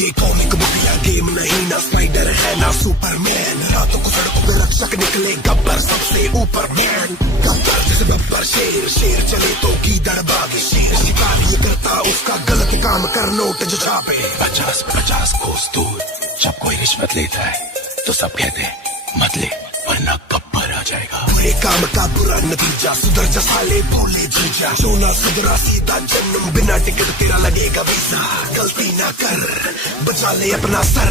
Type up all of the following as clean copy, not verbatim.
ये comic book या game नहीं, ना स्पाइडर है ना सुपरमैन। रातों को सड़कों पे रक्षक निकले गब्बर सबसे ऊपर मैन। गब्बर जैसे बब्बर शेर, शेर चले तो गीदड़ भागे। शेर शिकार ये करता उसका गलत काम कर नोट जो छापे। 50-50 कोस दूर जब कोई रिश्वत लेता है तो सब कहते हैं मत ले वरना गब्बर आ जाएगा। बुरे काम का बुरा नतीजा, सुधर जा साले भोले जीजा। जो ना सुधरा सीधा जन्म, बिना टिकट तेरा लगेगा वीजा। गलती ना कर बचा ले अपना सर,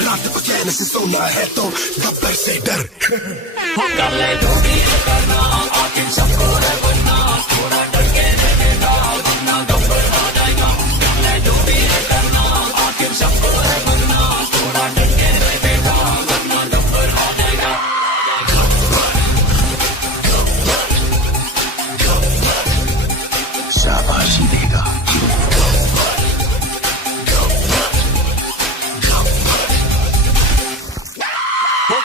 रात को चैन से सोना है तो गब्बर से डर। कर ले जो भी करना, आखिर सबको है बनना। थोड़ा डर के रहना वरना गब्बर आ जाएगा। कर ले जो भी करना, आखिर सबको है बनना। थोड़ा डर के रहना वरना गब्बर आ जाएगा। शाबाशी देगा।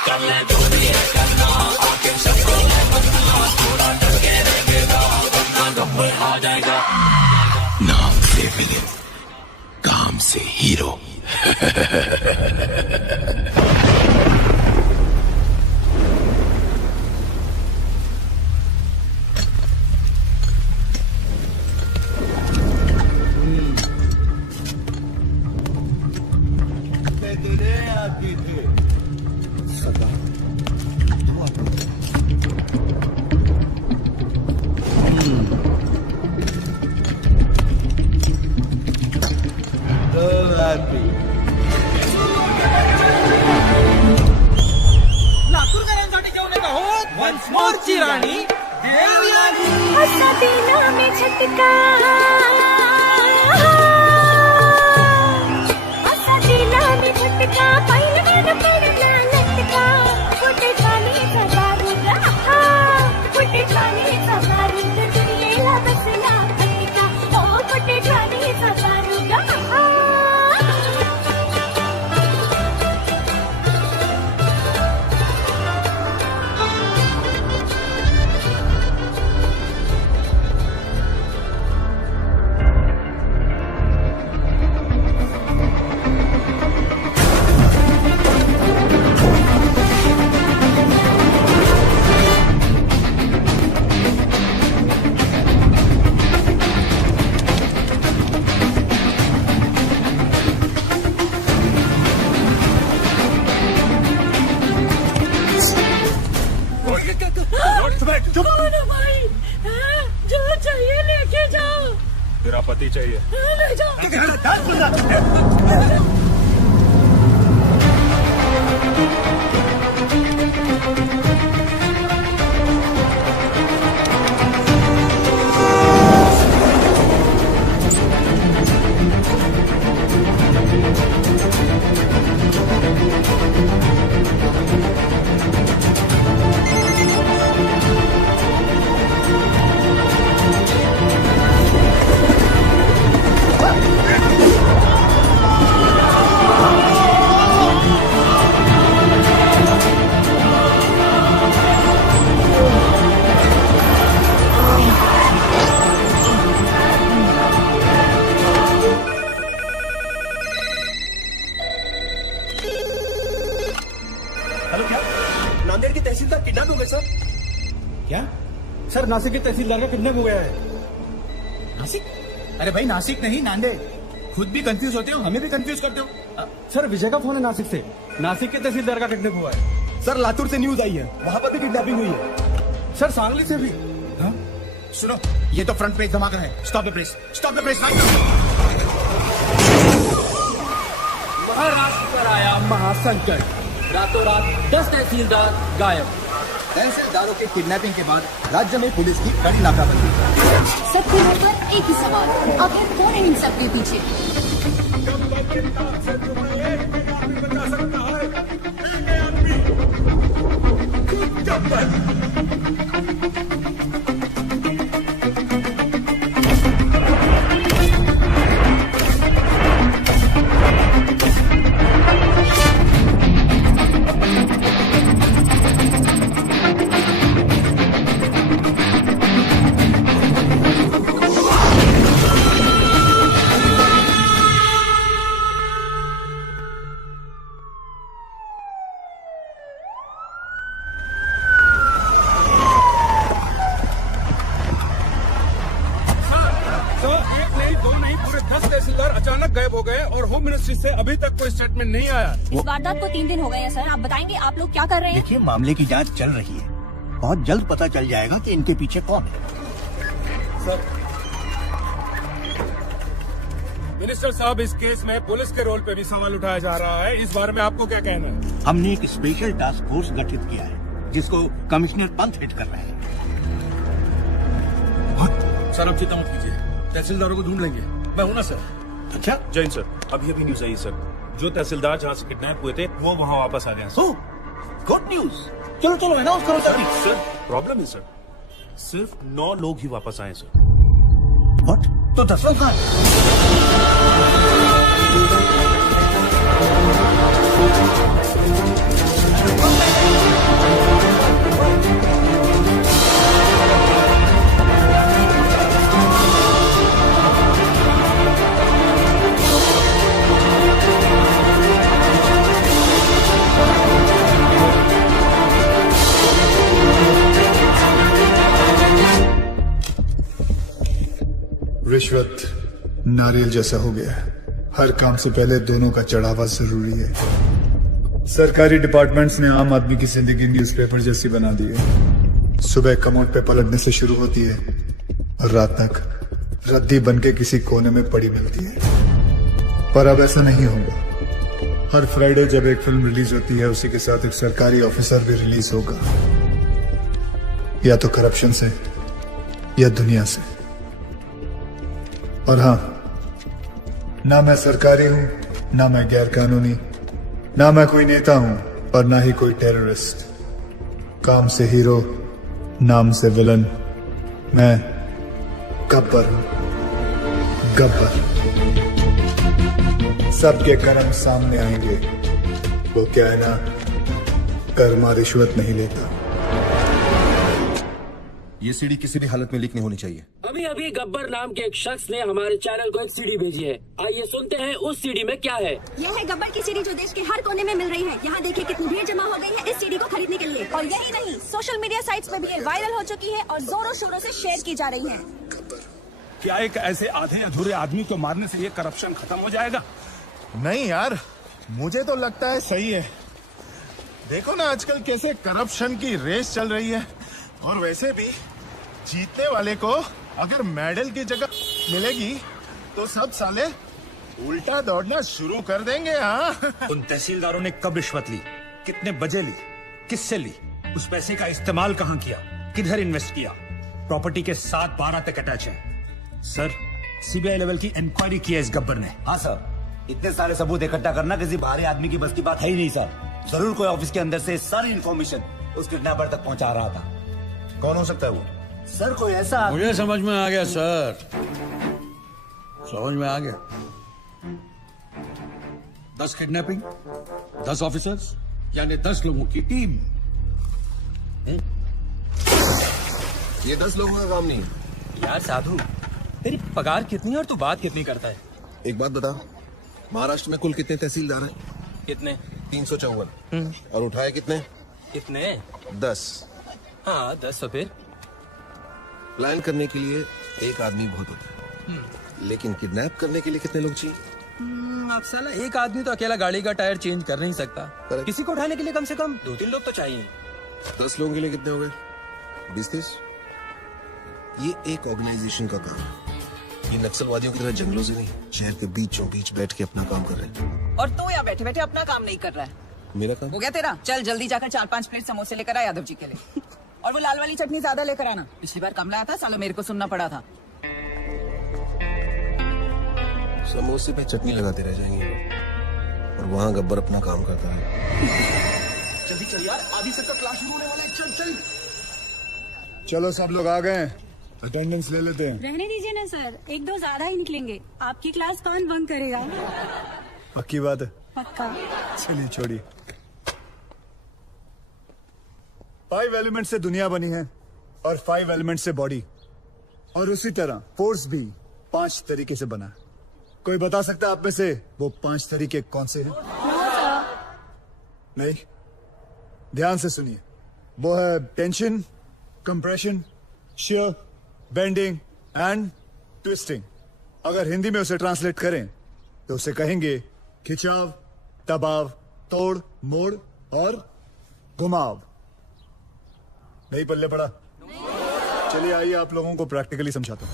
कर ले जो भी करना, आखिर सबको है बनना। थोड़ा डर के रहेगा वरना गब्बर आ जाएगा। नाम से विलेन, काम से हीरो। मोरची राणी असा दिला में झटका, असा दिला में झटका। पहिलवान पडला लटका, कुठे झालीचा बारूद, कुठे झालीचा बारूद। दुनियेला बसला फटका, ओ कुठे झालीचा बारूद। भाई जो चाहिए लेके जाओ। तेरा पति चाहिए, ले जाओ। नांदेड़ के तहसीलदार किडनैप हो गए सर। क्या सर? नासिक के तहसीलदार का किडनैप हो गया है। नासिक? अरे भाई नासिक नहीं नांदेड़। खुद भी कंफ्यूज होते हो, हमें भी कंफ्यूज करते हो। सर विजय का फोन है नासिक से, नासिक के तहसीलदार का किडनैप हुआ है। सर लातूर से न्यूज आई है, वहां पर भी किडनैपिंग हुई है। सर सांगली से भी। सुनो, ये तो फ्रंट पेज धमाका है। Stop the press, stop the press. Maharashtra पर आया महासंकट, रातों रात 10 तहसीलदार गायब। तहसीलदारों के किडनैपिंग के बाद राज्य में पुलिस की कड़ी नाकाबंदी। सबके मुंह पर एक ही सवाल, आखिर कौन है इन सबके पीछे? मिनिस्ट्री से अभी तक कोई स्टेटमेंट नहीं आया। इस वारदात को 3 दिन हो गए हैं सर। आप बताएंगे आप लोग क्या कर रहे हैं? देखिए, मामले की जांच चल रही है। बहुत जल्द पता चल जाएगा कि इनके पीछे कौन है। मिनिस्टर साहब, इस केस में पुलिस के रोल पे भी सवाल उठाया जा रहा है। इस बारे में आपको क्या कहना है? हमने एक स्पेशल टास्क फोर्स गठित किया है जिसको कमिश्नर पंत हेड कर रहे हैं। सर, आप चिंता मत कीजिए, तहसीलदारों को ढूंढ लेंगे। मैं हूं ना सर। अच्छा, जैन सर, अभी न्यूज आई सर, जो तहसीलदार जहाँ से किडनैप हुए थे वो वहाँ वापस आ गए हो गुड न्यूज। चलो चलो, अनाउंस करो जल्दी। सर, प्रॉब्लम है सर, सिर्फ 9 लोग ही वापस आए सर। व्हाट? तो 10 लोग कहाँ हैं? रिश्वत नारियल जैसा हो गया है। हर काम से पहले दोनों का चढ़ावा जरूरी है। सरकारी डिपार्टमेंट्स ने आम आदमी की जिंदगी न्यूज़पेपर जैसी बना दी है। सुबह कमोड पे पलटने से शुरू होती है और रात तक रद्दी बनके किसी कोने में पड़ी मिलती है। पर अब ऐसा नहीं होगा। हर फ्राइडे जब एक फिल्म रिलीज होती है, उसी के साथ एक सरकारी ऑफिसर भी रिलीज होगा, या तो करप्शन से या दुनिया से। और हाँ, ना मैं सरकारी हूं, ना मैं गैर कानूनी, ना मैं कोई नेता हूं और ना ही कोई टेररिस्ट। काम से हीरो, नाम से विलन। मैं गब्बर हूं, गब्बर। सबके कर्म सामने आएंगे। वो क्या है ना, कर्मा रिश्वत नहीं लेता। ये सीडी किसी भी हालत में लीक नहीं होनी चाहिए। अभी अभी गब्बर नाम के एक शख्स ने हमारे चैनल को एक सीडी भेजी है। आइए सुनते हैं उस सीडी में क्या है। यह है गब्बर की सीडी जो देश के हर कोने में मिल रही है। यहाँ देखिए कितनी भीड़ जमा हो गई है इस सीडी को खरीदने के लिए। और यही नहीं, सोशल मीडिया साइट्स में भी ये वायरल हो चुकी है और जोरों शोरों से शेयर की जा रही है। क्या एक ऐसे आधे अधूरे आदमी को मारने से ये करप्शन खत्म हो जाएगा? नहीं यार, मुझे तो लगता है सही है। देखो ना आजकल कैसे करप्शन की रेस चल रही है। और वैसे भी जीतने वाले को अगर मेडल की जगह मिलेगी तो सब साले उल्टा दौड़ना शुरू कर देंगे। हाँ, उन तहसीलदारों ने कब रिश्वत ली, कितने बजे ली, किससे ली, उस पैसे का इस्तेमाल कहाँ किया, किधर इन्वेस्ट किया? प्रॉपर्टी के 7-12 तक अटैच है। सर, सीबीआई लेवल की इंक्वायरी की है इस गब्बर ने। हाँ सर, इतने सारे सबूत इकट्ठा करना किसी बाहरी आदमी की बस की बात है ही नहीं सर। जरूर कोई ऑफिस के अंदर से सारी इन्फॉर्मेशन उस किडनैपर तक पहुंचा रहा था। कौन हो सकता है वो? सर, कोई ऐसा मुझे समझ में आ गया सर, समझ में आ गया। 10 किडनैपिंग, 10 ऑफिसर्स, यानी 10 लोगों की टीम। ये 10 लोगों का काम नहीं। यार साधु, तेरी पगार कितनी है और तू बात कितनी करता है? एक बात बता, महाराष्ट्र में कुल कितने तहसीलदार हैं? कितने? 354। और उठाए कितने? कितने? 10। हाँ 10। तो फिर प्लान करने के लिए एक आदमी बहुत होता है, लेकिन किडनैप करने के लिए कितने लोग चाहिए? अब साला एक आदमी तो अकेला गाड़ी का टायर चेंज कर नहीं सकता। Correct. किसी को उठाने के लिए कम से कम 2-3 लोग तो चाहिए। 10 लोगों के लिए कितने हो गए? 20-30। ये एक ऑर्गेनाइजेशन का काम है। ये नक्सलवादियों की तरह जंगलों से नहीं, शहर के बीचों बीच बैठ के अपना काम कर रहे हैं। और तू यहाँ बैठे बैठे अपना काम नहीं कर रहा है। मेरा काम हो गया तेरा? चल जल्दी जाकर 4-5 प्लेट समोसे लेकर आ यादव जी के लिए। और वो लाल वाली चटनी ज्यादा लेकर आना। पिछली बार कम लाया था, सालों मेरे को सुनना पड़ा था। समोसे पे चटनी लगाते रह जाएंगे और वहाँ गब्बर अपना काम करता है। जल्दी चल यार, आधी से तक क्लास शुरू होने वाला है। चल चल। चलो सब लोग आ गए, अटेंडेंस ले लेते हैं। रहने दीजिए ना सर, 1-2 ज्यादा ही निकलेंगे। आपकी क्लास कौन बंक करेगा? पक्की बात है? पक्का। चलिए छोड़िए। 5 एलिमेंट से दुनिया बनी है और 5 एलिमेंट से बॉडी, और उसी तरह फोर्स भी 5 तरीके से बना है। कोई बता सकता है आप में से वो 5 तरीके कौन से हैं? नहीं? ध्यान से सुनिए। वो है tension, compression, shear, bending and twisting. अगर हिंदी में उसे ट्रांसलेट करें तो उसे कहेंगे खिंचाव, दबाव, तोड़, मोड़ और घुमाव। नहीं पल्ले पड़ा? चलिए आइए आप लोगों को प्रैक्टिकली समझाता हूं।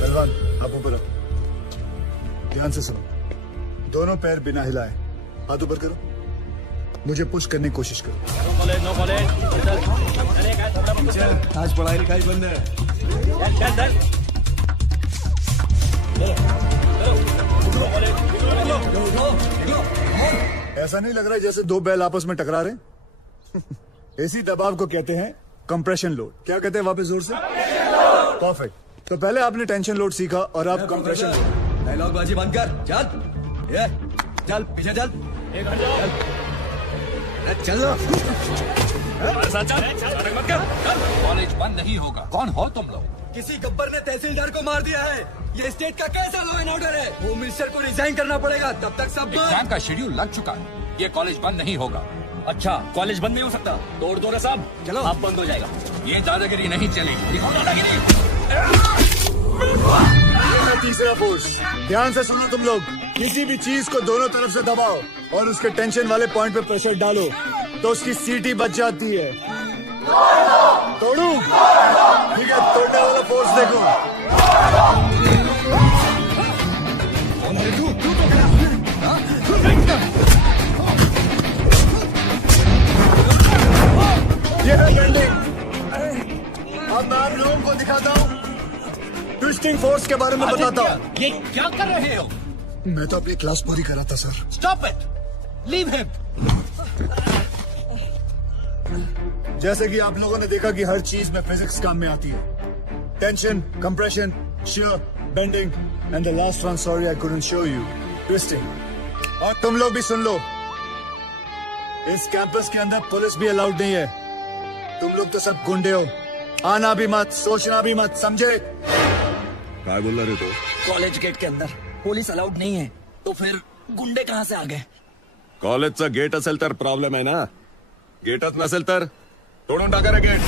पहलवान आप ऊपर आओ, ध्यान से सुनो। दोनों पैर बिना हिलाए हाथ ऊपर करो, मुझे पुश करने की कोशिश करो। आज पढ़ाई लिखाई बंद है। ऐसा नहीं लग रहा है जैसे दो बैल आपस में टकरा रहे? इसी दबाव को कहते हैं कंप्रेशन लोड। क्या कहते हैं वापस जोर से? परफेक्ट। तो पहले आपने टेंशन लोड सीखा और अब कंप्रेशन लोड। डायलॉग बाजी बंद कर, चल ये चल पीछे चल, चलो कॉलेज बंद नहीं होगा। कौन हो तुम लोग? किसी गब्बर ने तहसीलदार को मार दिया है। ये स्टेट का कैसा लॉ एंड ऑर्डर है? होम मिनिस्टर को रिजाइन करना पड़ेगा, तब तक सब एग्जाम का शेड्यूल लग चुका है। ये कॉलेज बंद नहीं होगा। अच्छा कॉलेज बंद नहीं हो सकता? तोड़ दो ना साहब, चलो आप बंद हो जाएगा। ये दादागिरी नहीं चलेगी। दिखाओ दादागिरी। ये है तीसरा फोर्स। ध्यान से सुनो तुम लोग। किसी भी चीज को दोनों तरफ से दबाओ और उसके टेंशन वाले पॉइंट पे प्रेशर डालो तो उसकी सीटी बच जाती है। तोड़ू? ठीक है, तोड़ने वाला फोर्स देखो। ये है बेंडिंग। अब मैं आप लोगों को दिखाता हूँ ट्विस्टिंग फोर्स के बारे में बताता हूँ। ये क्या कर रहे हो? मैं तो अपनी क्लास पूरी करा था sir. Stop it, leave him. जैसे कि आप लोगों ने देखा कि हर चीज में फिजिक्स काम में आती है। Tension, compression, shear, bending and the last one, sorry I couldn't show you, twisting. और तुम लोग भी सुन लो, इस कैंपस के अंदर पुलिस भी अलाउड नहीं है। तुम लोग तो सब गुंडे हो। आना भी मत, सोचना भी मत, समझे? क्या बोल रहे हो? कॉलेज गेट के अंदर पुलिस अलाउड नहीं है, तो फिर गुंडे कहाँ से आ गए? कॉलेजचा गेट असेल तर प्रॉब्लेम आहे ना, गेटच नसेल तर तोडून टाका रे गेट.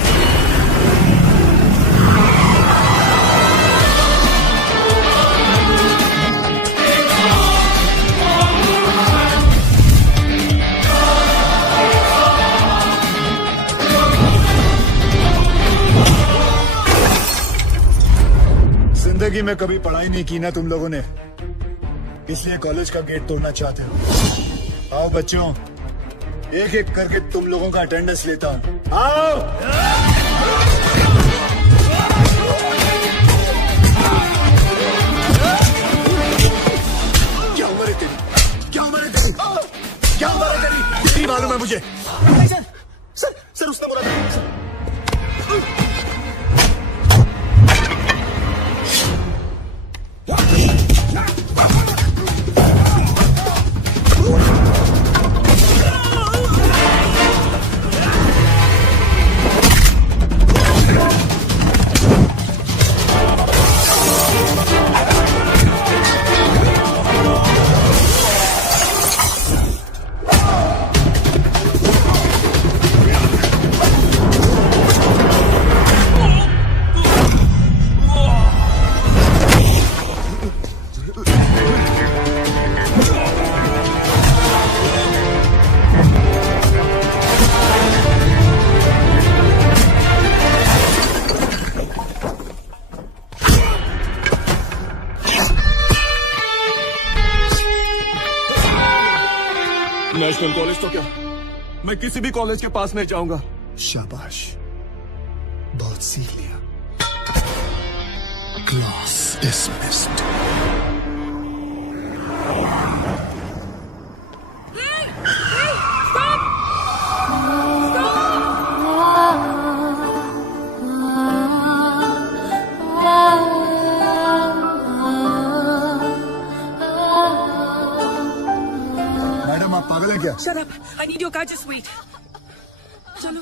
जिंदगी में कभी पढ़ाई नहीं की ना तुम लोगों ने, इसलिए कॉलेज का गेट तोड़ना चाहते हो। आओ बच्चों, एक एक करके तुम लोगों का अटेंडेंस लेता हूं। आओ। क्या उम्र है तेरी? क्या उम्र है तेरी? क्या उम्र है तेरी? नहीं मालूम है मुझे। सर उसने बोला था। नेशनल कॉलेज तो क्या, मैं किसी भी कॉलेज के पास नहीं जाऊंगा। शाबाश, बहुत सीख लिया। Class dismissed. मैडम आप पागल है क्या? Shut up. I need your car. Just wait. चलो,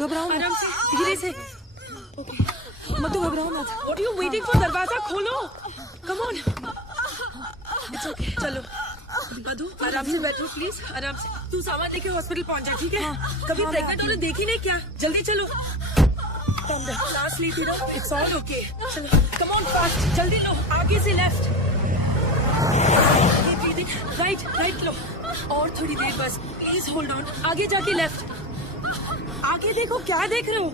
घबराओ मत। आराम से, धीरे से। मत घबराओ मत। What are you waiting for? दरवाजा खोलो। Come on. It's okay. चलो। मधु आराम से बैठो प्लीज, आराम से। तू सामान लेके हॉस्पिटल पहुंच जा, ठीक है? कभी प्रेग्नेंट होने देखी नहीं क्या? जल्दी चलो, सांस लेती रहो, इट्स ऑल ओके। चलो कम ऑन फास्ट, जल्दी लो, आगे से लेफ्ट, राइट राइट लो, और थोड़ी देर बस, प्लीज होल्ड ऑन। आगे जाके लेफ्ट, आगे देखो, क्या देख रहे हो?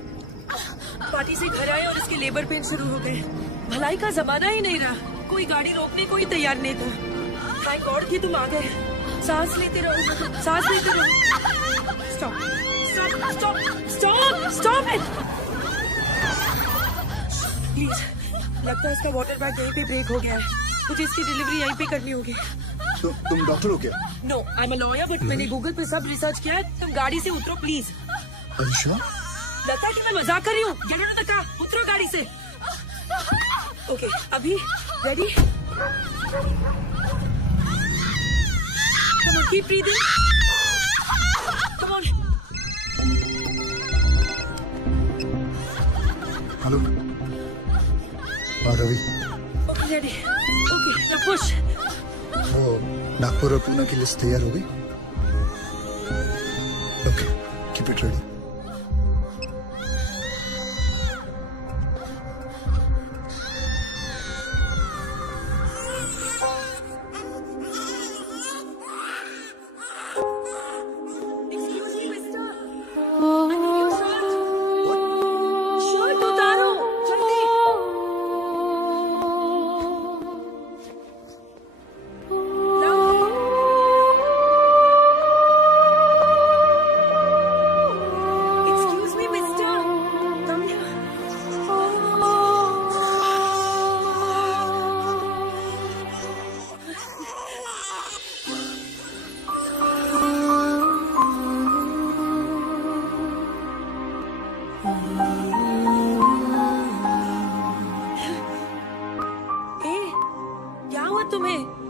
पार्टी से घर आए और इसके लेबर पेन शुरू हो गए। भलाई का जमाना ही नहीं रहा, कोई गाड़ी रोकने को ही तैयार नहीं था। थैंक गॉड कि तुम आ गए। सांस लेते रहो, सांस लेते रहो। Stop stop stop stop stop it please. लगता है इसका वाटर बैग यहीं पे ब्रेक हो गया है, मुझे इसकी डिलीवरी यहीं पे करनी होगी। तुम डॉक्टर हो क्या? No, I am a lawyer, but मैंने गूगल पे सब रिसर्च किया है। तुम गाड़ी से उतरो प्लीज। लगता है कि मैं मजाक कर रही हूँ। Get out of the car, उतरो गाड़ी से। ओके, अभी ready? Come on, keep breathing, come on. Hello Ravi, okay ready, okay now push. वो नागपुर और पुणे की लिस्ट तैयार हो गई? Okay, keep it ready.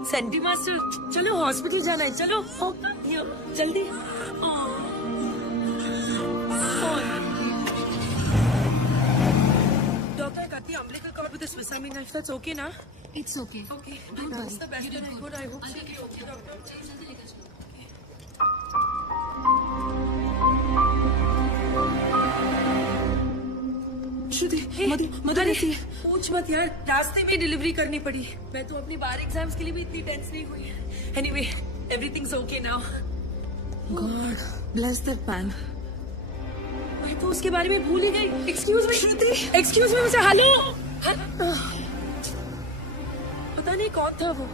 Senti master, चलो हॉस्पिटल जाना है, चलो जल्दी। डॉक्टर कहती है umbilical cord with a Swiss Army knife, that's okay ना? It's okay. Okay, that's the best and good. I hope so. Okay, doctor. Shruti, mother पूछ मत यार, रास्ते में डिलीवरी करनी पड़ी। मैं तो अपनी बार एग्जाम्स के लिए भी इतनी टेंस नहीं हुई। Anyway, everything's okay now. God bless that man. मैं तो उसके बारे में भूल ही गई। एक्सक्यूज मी श्रुति, एक्सक्यूज मी, मुझे हेलो। पता नहीं कौन था वो।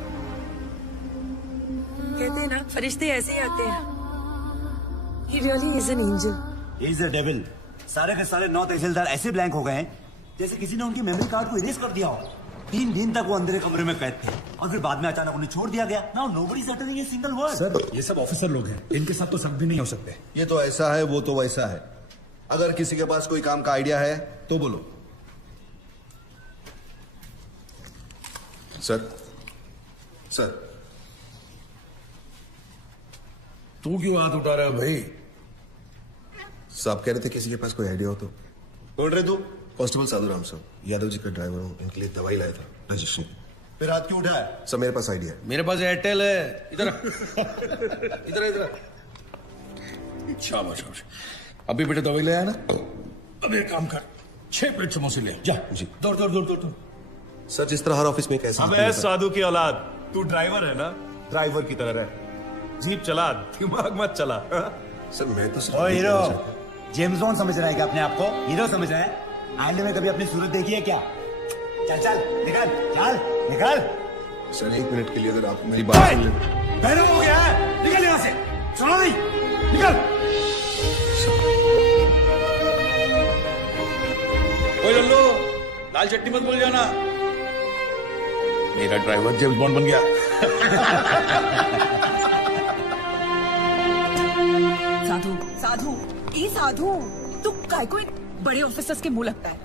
कहते हैं ना, फरिश्ते ऐसे ही आते हैं। He really is an angel. He is a devil. सारे के सारे 9 तहसीलदार ऐसे ब्लैंक हो गए हैं जैसे किसी ने उनकी मेमोरी कार्ड को इरेज कर दिया हो। 3 दिन तक वो अंदर कमरे में कैद थे और फिर बाद में अचानक उन्हें छोड़ दिया गया। Now nobody is uttering a single word. Sir, ये सब ऑफिसर लोग हैं, इनके साथ तो सब भी नहीं हो सकते। ये तो ऐसा है, वो तो वैसा है। अगर किसी के पास कोई काम का आइडिया है तो बोलो। सर, सर, तू क्यों हाथ उठा रहा है भाई? साहब कह रहे थे किसी के पास कोई आइडिया हो तो। बोल रहे तू? कांस्टेबल साधु राम साहब, यादव जी का ड्राइवर हूँ, इनके लिए दवाई लाया था, रजिस्ट्रेशन। फिर हाथ क्यों उठाया? सर मेरे पास आइडिया है। मेरे पास एयरटेल है। इधर इधर इधर। शाबाश शाबाश। अभी बेटे दवाई ले आया ना? अब एक काम कर, 6 प्लेट समोसे ले जा। जी। दौड़ दौड़ दौड़ दौड़। सर जिस तरह हर ऑफिस में कैसे। अबे साधु की औलाद, तू ड्राइवर है ना? ड्राइवर की तरह रह, जीप चला, दिमाग मत चला। सर मैं तो ओ हीरो, जेम्स बॉन्ड समझ रहा है क्या अपने आप को? हीरो समझ रहा है? आईने में कभी अपनी सूरत देखी है क्या? चल चल निकल, चल निकल। सर 1 मिनट के लिए अगर आप मेरी बात सुन लें। पैरों हो गया है, निकल यहाँ से। सुनो नहीं, निकल। ओए लल्लू, लाल चट्टी मत बोल जाना। मेरा ड्राइवर जेम्स बॉन्ड बन गया। साधु, साधु, ई साधु, तू काय को बड़े ऑफिसर्स के मुंह लगता है?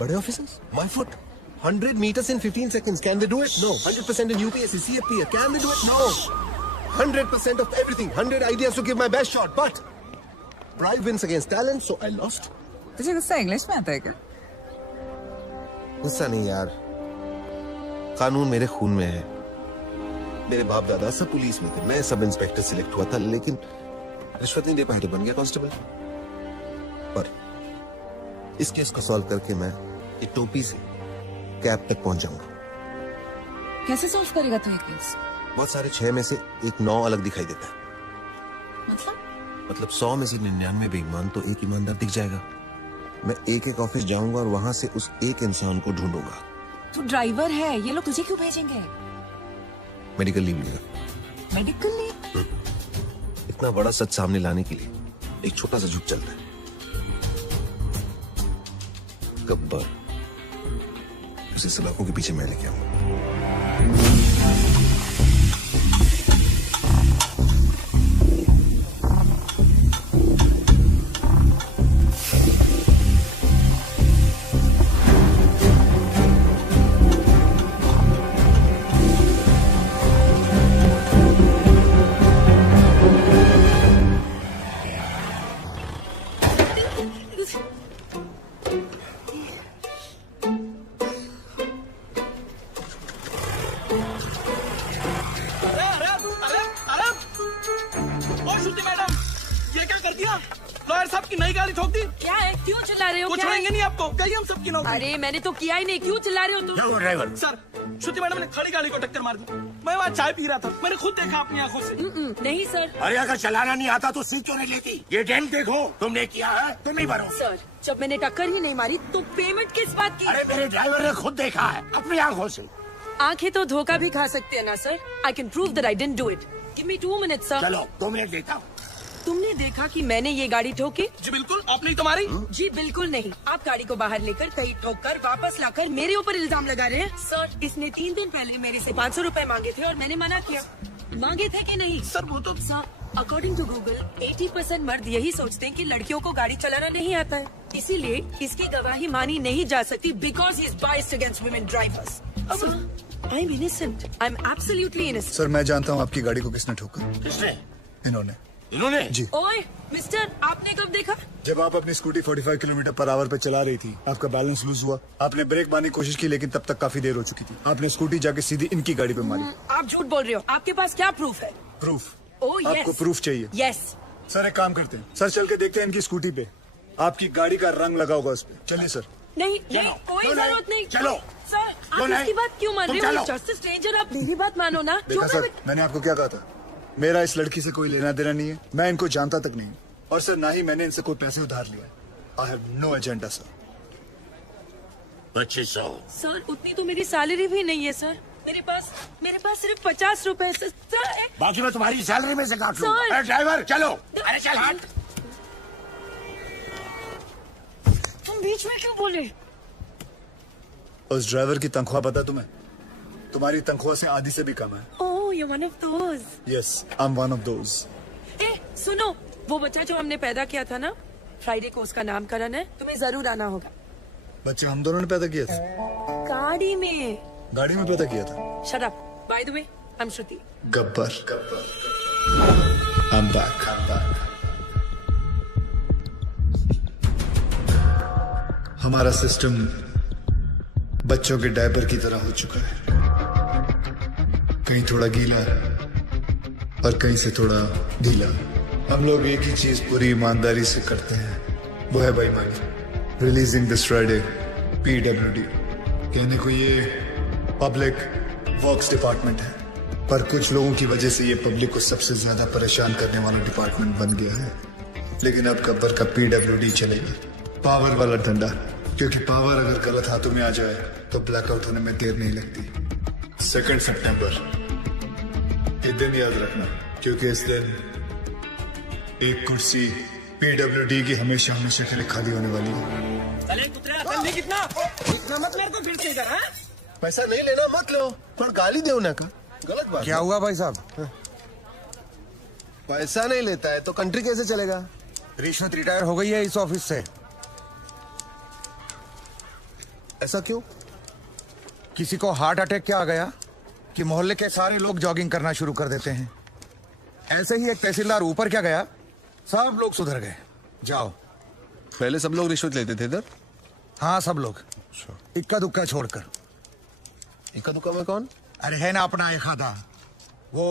बड़े officers? My foot. 100 meters in 15 seconds. Can they do it? No. 100% in UPSC, CFP. Can they do it? No. 100% of everything. 100 ideas to give my best shot. But pride wins against talent, so I lost. तुझे गुस्सा English में आता है क्या? गुस्सा नहीं यार, कानून मेरे खून में है। मेरे बाप दादा सब पुलिस में थे, मैं सब इंस्पेक्टर सिलेक्ट हुआ था, लेकिन रिश्वत नहीं दे पाए तो बन गया कांस्टेबल। पर इस केस को सॉल्व करके मैं एक टोपी से कैब तक पहुंच जाऊंगा। कैसे सॉल्व करेगा तू ये केस? बहुत सारे 6 में से एक 9 अलग दिखाई देता है। मतलब 100 में से 99 बेईमान तो एक ईमानदार दिख जाएगा। मैं एक एक ऑफिस जाऊंगा और वहां से उस एक इंसान को ढूंढूंगा। तू ड्राइवर है, ये लोग तुझे क्यों भेजेंगे? मेडिकल लीव लेगा। Medical leave? इतना बड़ा सच सामने लाने के लिए एक छोटा सा झूठ चलता है। गब्बर, उसे सलाखों के पीछे मैं लेके आऊंगा। लॉयर साहब की नई गाड़ी ठोक दी। क्या है, क्यों चिल्ला रहे हो? कुछ छोड़ेंगे नहीं आपको, कहीं हम सबकी नौकरी। अरे मैंने तो किया ही नहीं, क्यों चिल्ला रहे हो तुम? ड्राइवर सर, श्रुति मैडम ने खड़ी गाड़ी को टक्कर मार दी। मैं वहाँ चाय पी रहा था, मैंने खुद देखा अपनी आंखों से। नहीं सर। अरे अगर चलाना नहीं आता तो सीट क्यों नहीं लेती? ये डेंट देखो, तुमने किया है, तुम नहीं भरो। सर, जब मैंने टक्कर ही नहीं मारी तो पेमेंट किस बात की? अरे मेरे ड्राइवर ने खुद देखा है अपनी आंखों से। आंखें तो धोखा भी खा सकते हैं ना sir. I can prove that I didn't do it. Give me 2 minutes sir. चलो 2 मिनट देता हूँ। तुमने देखा कि मैंने ये गाड़ी ठोकी? जी बिल्कुल, आपने ही तो मारी। जी बिल्कुल नहीं, आप गाड़ी को बाहर लेकर कहीं ठोक कर वापस लाकर मेरे ऊपर इल्जाम लगा रहे हैं। सर, इसने 3 दिन पहले मेरे से 500 रुपए मांगे थे और मैंने मना किया। मांगे थे कि नहीं? सर वो तो सर, अकॉर्डिंग टू गूगल 80% मर्द यही सोचते हैं कि लड़कियों को गाड़ी चलाना नहीं आता है, इसीलिए इसकी गवाही मानी नहीं जा सकती because he is biased against women drivers. I am innocent, I am absolutely innocent. Sir मैं जानता हूँ आपकी गाड़ी को किसने ठोका। किसने? इन्होंने जी। ओए मिस्टर, आपने कब देखा? जब आप अपनी स्कूटी 45 किलोमीटर पर आवर पे चला रही थी, आपका बैलेंस लूज हुआ, आपने ब्रेक मारने की कोशिश की लेकिन तब तक काफी देर हो चुकी थी। आपने स्कूटी जाके सीधी इनकी गाड़ी पे मारी। आप झूठ बोल रहे हो, आपके पास क्या प्रूफ है? प्रूफ? Oh yes. आपको प्रूफ चाहिए? यस। सर एक काम करते हैं, सर चल के देखते हैं इनकी स्कूटी पे आपकी गाड़ी का रंग लगा होगा उस पे। चलिए सर। नहीं, कोई जरूरत नहीं। चलो सर, आप इसकी बात क्यों मान रहे हो? जस्ट स्ट्रेंजर, आप मेरी बात मानो ना। देखा सर, मैंने आपको क्या कहा था, मेरा इस लड़की से कोई लेना देना नहीं है, मैं इनको जानता तक नहीं, और सर ना ही मैंने इनसे कोई पैसे उधार लिया। I have no agenda sir. 2500। Sir उतनी तो मेरी सैलरी भी नहीं है सर, मेरे पास सिर्फ 50 रुपए सर। बाकी मैं तुम्हारी सैलरी में से काट सर। लूंगा। अरे ड्राइवर चलो, अरे चल हट। तुम बीच में क्यों बोले? उस ड्राइवर की तनख्वाह पता तुम्हें? तुम्हारी तनख्वाह से आधी से भी कम है। ओह, you're one of those. Yes, I'm one of those. सुनो, वो बच्चा जो हमने पैदा किया था ना, फ्राइडे को उसका नामकरण है, तुम्हें जरूर आना होगा। बच्चे हम दोनों ने पैदा किया था? गाड़ी में। गाड़ी में पैदा किया था? Shut up. By the way, I'm Shruti. Gabbar. I'm back. हमारा सिस्टम बच्चों के डायपर की तरह हो चुका है, कहीं थोड़ा गीला और कहीं से थोड़ा ढीला। हम लोग एक ही चीज पूरी ईमानदारी से करते हैं, वो है बेईमानी। Releasing this Friday PWD। कहने को ये पब्लिक वर्क्स डिपार्टमेंट है, पर कुछ लोगों की वजह से ये पब्लिक को सबसे ज्यादा परेशान करने वाला डिपार्टमेंट बन गया है। लेकिन अब गब्बर का PWD चलेगा, पावर वाला डंडा, क्योंकि पावर अगर गलत हाथों में आ जाए तो ब्लैकआउट होने में देर नहीं लगती। 2 सितंबर, ये दिन याद रखना, क्योंकि इस दिन एक कुर्सी PWD की हमेशा हमेशा के लिए खाली होने वाली है। चले कुतरा, जल्दी कितना मत मेरे को फिर से इधर। पैसा नहीं लेना मत लो, पर गाली दे ना का गलत बात। क्या हुआ भाई साहब? पैसा नहीं लेता है तो कंट्री कैसे चलेगा? रिश्वत रिटायर हो गई है इस ऑफिस से। ऐसा क्यों? किसी को हार्ट अटैक क्या आ गया कि मोहल्ले के सारे लोग जॉगिंग करना शुरू कर देते हैं। ऐसे ही एक तहसीलदार ऊपर क्या गया, सब लोग सुधर गए। जाओ। पहले सब लोग रिश्वत लेते थे इधर? हाँ सब लोग, इक्का दुक्का छोड़कर। इक्का दुक्का में कौन? अरे है ना अपना एक आधा, वो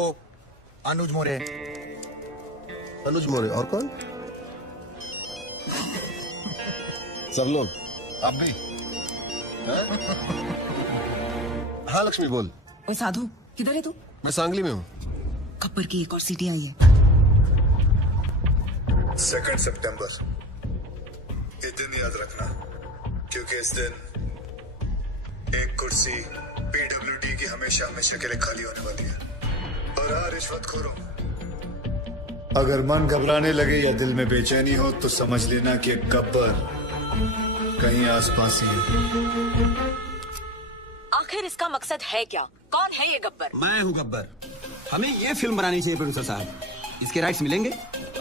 अनुज मोरे। अनुज मोरे और कौन? सब लोग। आप भी? हाँ लक्ष्मी बोल। ओए साधु, किधर है तू? मैं सांगली में हूँ। गब्बर की एक और सीटी आई है। 2 सितंबर, ये दिन याद रखना, क्योंकि इस दिन एक कुर्सी पीडब्ल्यूडी की हमेशा हमेशा के लिए खाली होने वाली है। और हाँ रिश्वतखोरों, अगर मन घबराने लगे या दिल में बेचैनी हो तो समझ लेना कि गब्बर कहीं आसपास ही है। आखिर इसका मकसद है क्या? कौन है ये गब्बर? मैं हूँ गब्बर। हमें ये फिल्म बनानी चाहिए प्रोड्यूसर साहब। इसके राइट्स मिलेंगे?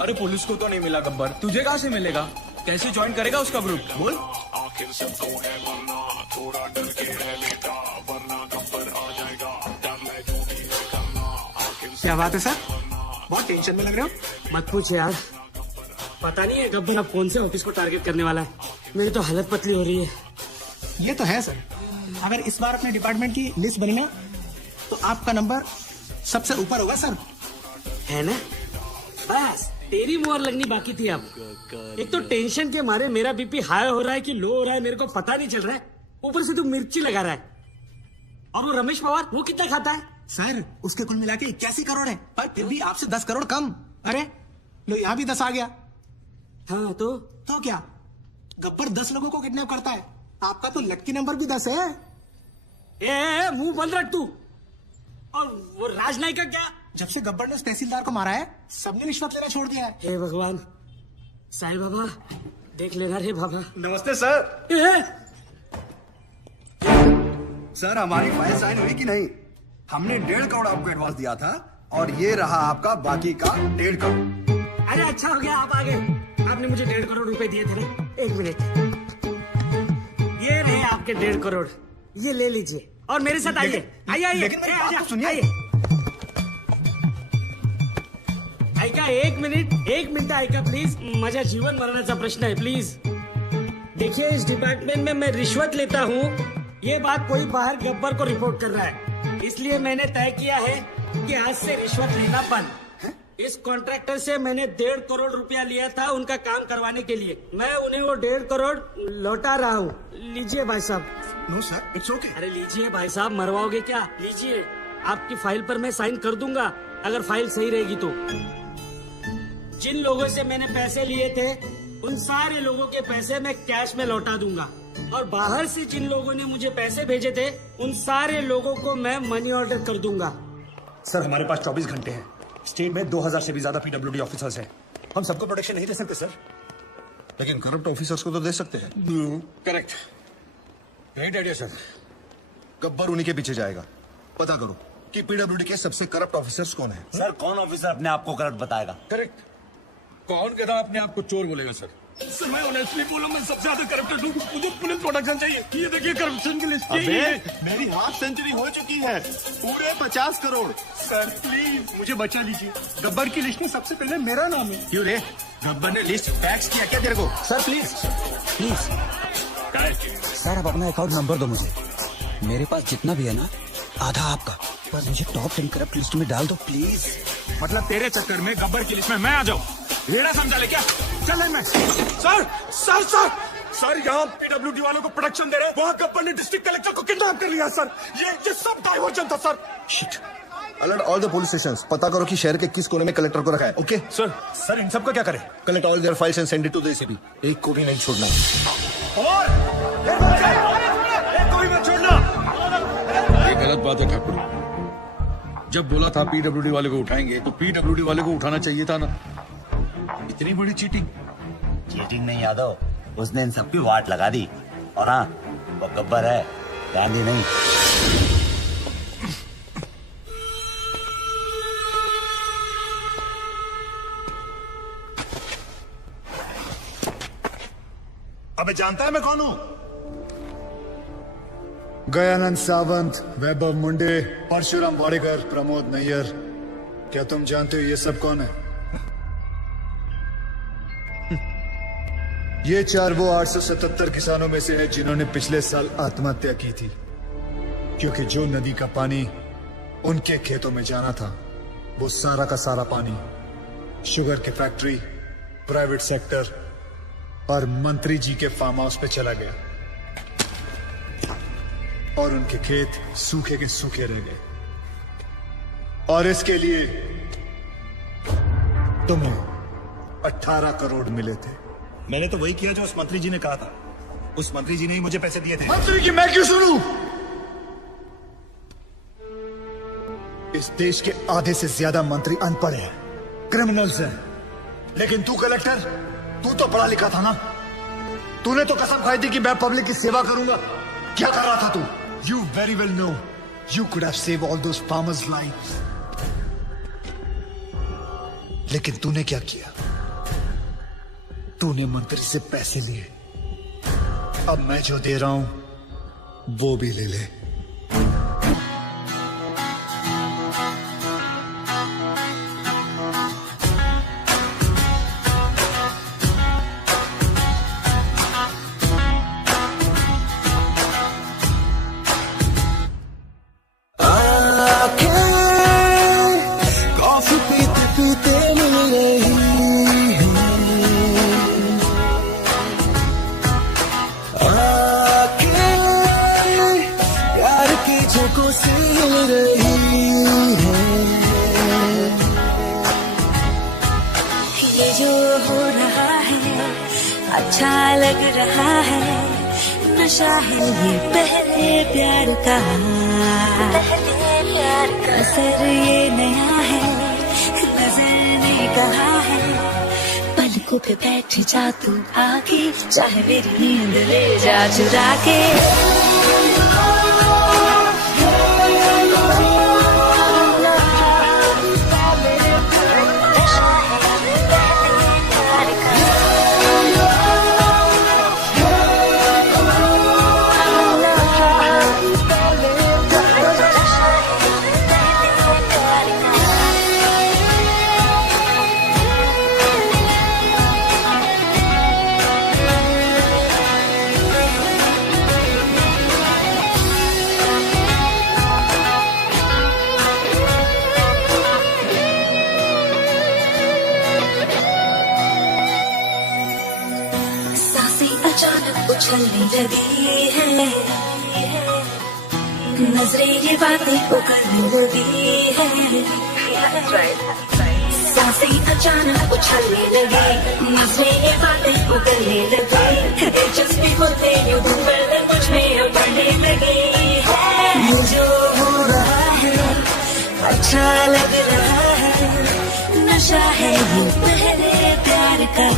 अरे पुलिस को तो नहीं मिला गब्बर, तुझे कहाँ से मिलेगा? कैसे ज्वाइन करेगा उसका ग्रुप? बोल। क्या बात है सर, बहुत टेंशन में लग रहे हो। मत पूछ यार, पता नहीं है गब्बर अब कौन से ऑफिस को टारगेट करने वाला है। मेरी तो हालत पतली हो रही है। ये तो है सर, अगर इस बार अपने डिपार्टमेंट की लिस्ट बनी ना तो आपका नंबर सबसे ऊपर होगा सर। है ना? बस तेरी मोहर लगनी बाकी थी। अब एक तो टेंशन के मारे मेरा बीपी हाई हो रहा है कि लो हो रहा है मेरे को पता नहीं चल रहा है। ऊपर से तू मिर्ची लगा रहा है। और वो रमेश पवार, वो कितना खाता है? सर उसके कुल मिला के 81 करोड़ है, पर फिर भी आपसे 10 करोड़ कम। अरे लो यहाँ भी 10 आ गया। हाँ तो क्या गब्बर 10 लोगों को किडनैप करता है? आपका तो लकी नंबर भी 10 है। ए मुंह बंद रख तू। और वो राजनायक का क्या? जब से गब्बर ने उस तहसीलदार को मारा है सबने रिश्वत लेना छोड़ दिया है। हे भगवान, साईं बाबा देख लेना रे बाबा। नमस्ते सर। सर हमारी फाइल साइन हुई कि नहीं? हमने 1.5 करोड़ आपको एडवांस दिया था और ये रहा आपका बाकी का 1.5 करोड़। अरे अच्छा हो गया आप आ गए। आपने मुझे 1.5 करोड़ रुपए दिए थे ना। एक मिनट, ये रहे आपके 1.5 करोड़, ये ले लीजिए और मेरे साथ आइए। आइए लेकिन मेरी बात तो सुनिए। ऐका एक मिनिट ऐका प्लीज। माझ्या जीवन मरणाचा प्रश्न है, प्लीज। देखिए इस डिपार्टमेंट में मैं रिश्वत लेता हूँ, ये बात कोई बाहर गब्बर को रिपोर्ट कर रहा है, इसलिए मैंने तय किया है कि आज से रिश्वत लेना बंद। इस कॉन्ट्रैक्टर से मैंने 1.5 करोड़ रुपया लिया था उनका काम करवाने के लिए। मैं उन्हें वो 1.5 करोड़ लौटा रहा हूँ। लीजिए भाई साहब। No sir, it's okay. अरे लीजिए भाई साहब, मरवाओगे क्या? लीजिए, आपकी फाइल पर मैं साइन कर दूंगा अगर फाइल सही रहेगी तो। जिन लोगों से मैंने पैसे लिए थे उन सारे लोगों के पैसे मैं कैश में लौटा दूंगा, और बाहर से जिन लोगों ने मुझे पैसे भेजे थे उन सारे लोगों को मैं मनी ऑर्डर कर दूंगा। सर हमारे पास 24 घंटे हैं। स्टेट में 2000 से भी ज्यादा पीडब्ल्यूडी ऑफिसर्स हैं। हम सबको प्रोटेक्शन नहीं दे सकते सर। लेकिन करप्ट ऑफिसर्स को तो दे सकते हैं। Correct, great idea sir. Gabbar उन्हीं के पीछे जाएगा। पता करो कि पीडब्ल्यूडी के सबसे करप्ट ऑफिसर्स कौन है। सर कौन ऑफिसर अपने आप को करप्ट बताएगा? करेक्ट, कौन कहता अपने आप को चोर बोलेगा सर? सर मैं ऑनेस्टली बोला, मैं सबसे ज्यादा करप्टेड हूँ। मुझे पुलिस प्रोटेक्शन चाहिए। ये देखिए करप्शन की लिस्ट। मेरी हाफ सेंचुरी हो चुकी है, पूरे 50 करोड़। सर प्लीज मुझे बचा लीजिए, गब्बर की लिस्ट में सबसे पहले मेरा नाम है। क्यों रे, गब्बर ने लिस्ट टैक्स किया क्या तेरे को? सर प्लीज सर आप अपना अकाउंट नंबर दो मुझे। मेरे पास जितना भी है ना आधा आपका, पर मुझे टॉप 10 करप्ट लिस्ट में डाल दो प्लीज। मतलब तेरे चक्कर में गब्बर की लिस्ट में मैं आ जाऊँ? रेड़ा समझा ले क्या? चल मैं। सर यहाँ पीडब्ल्यूडी वालों को प्रोटेक्शन दे रहे हैं, वहाँ गब्बर ने डिस्ट्रिक्ट कलेक्टर को किडनैप कर लिया सर। ये सब डाइवर्जन था sir. Shit. Alert all the police stations. पता करो कि शहर के किस कोने में कलेक्टर को रखा है। ओके सर इन सब का क्या करें? Collect all their files and send it to the ACP. एक को भी नहीं छोड़ना। कोई मत छोड़ना। ये गलत बात है ठाकुर। जब बोला था पीडब्ल्यूडी वाले को उठाएंगे तो पीडब्ल्यूडी वाले को उठाना चाहिए था ना। इतनी बड़ी चीटिंग नहीं यादव, उसने इन सबकी वाट लगा दी। और हाँ वो गब्बर है, गांधी नहीं। अबे जानता है मैं कौन हूँ? गयानंद सावंत, वैभव मुंडे, परशुराम वाडेकर, प्रमोद नैयर। क्या तुम जानते हो ये सब कौन है? ये 4 वो 877 किसानों में से हैं जिन्होंने पिछले साल आत्महत्या की थी, क्योंकि जो नदी का पानी उनके खेतों में जाना था वो सारा का सारा पानी शुगर की फैक्ट्री, प्राइवेट सेक्टर और मंत्री जी के फार्म हाउस पे चला गया और उनके खेत सूखे के सूखे रह गए। और इसके लिए तुम्हें 18 करोड़ मिले थे। मैंने तो वही किया जो उस मंत्री जी ने कहा था। उस मंत्री जी ने ही मुझे पैसे दिए थे। मंत्री की मैं क्यों सुनूं? इस देश के आधे से ज्यादा मंत्री अनपढ़ हैं, क्रिमिनल्स हैं। लेकिन तू कलेक्टर, तू तो पढ़ा लिखा था ना। तूने तो कसम खाई थी कि मैं पब्लिक की सेवा करूंगा। क्या कर रहा था तू? You very well know you could have save all those farmers lives. लेकिन तूने क्या किया? तूने मंत्री से पैसे लिए। अब मैं जो दे रहा हूं वो भी ले ले। कॉफी पीते पीते मिल रही प्यार की झोंकों से मिल रही है। ये जो हो रहा है अच्छा लग रहा है, नशा है ये पहले प्यार का। असर ये नया है, नजर ने कहा है। पलकों पे बैठ जा तू आके, चाहे मेरी नींद ले जा चुरा के। अचानक उछलने लगी है, नजरें ये बातें उगलने लगी है। सांसें अचानक उछलने लगी, नजरें ये बातें उगलने लगी। दिलचस्पी होते यूं बढ़ने मुझ में उभरने लगी है। ये जो हो रहा है अच्छा लग रहा है, नशा है ये पहले प्यार का।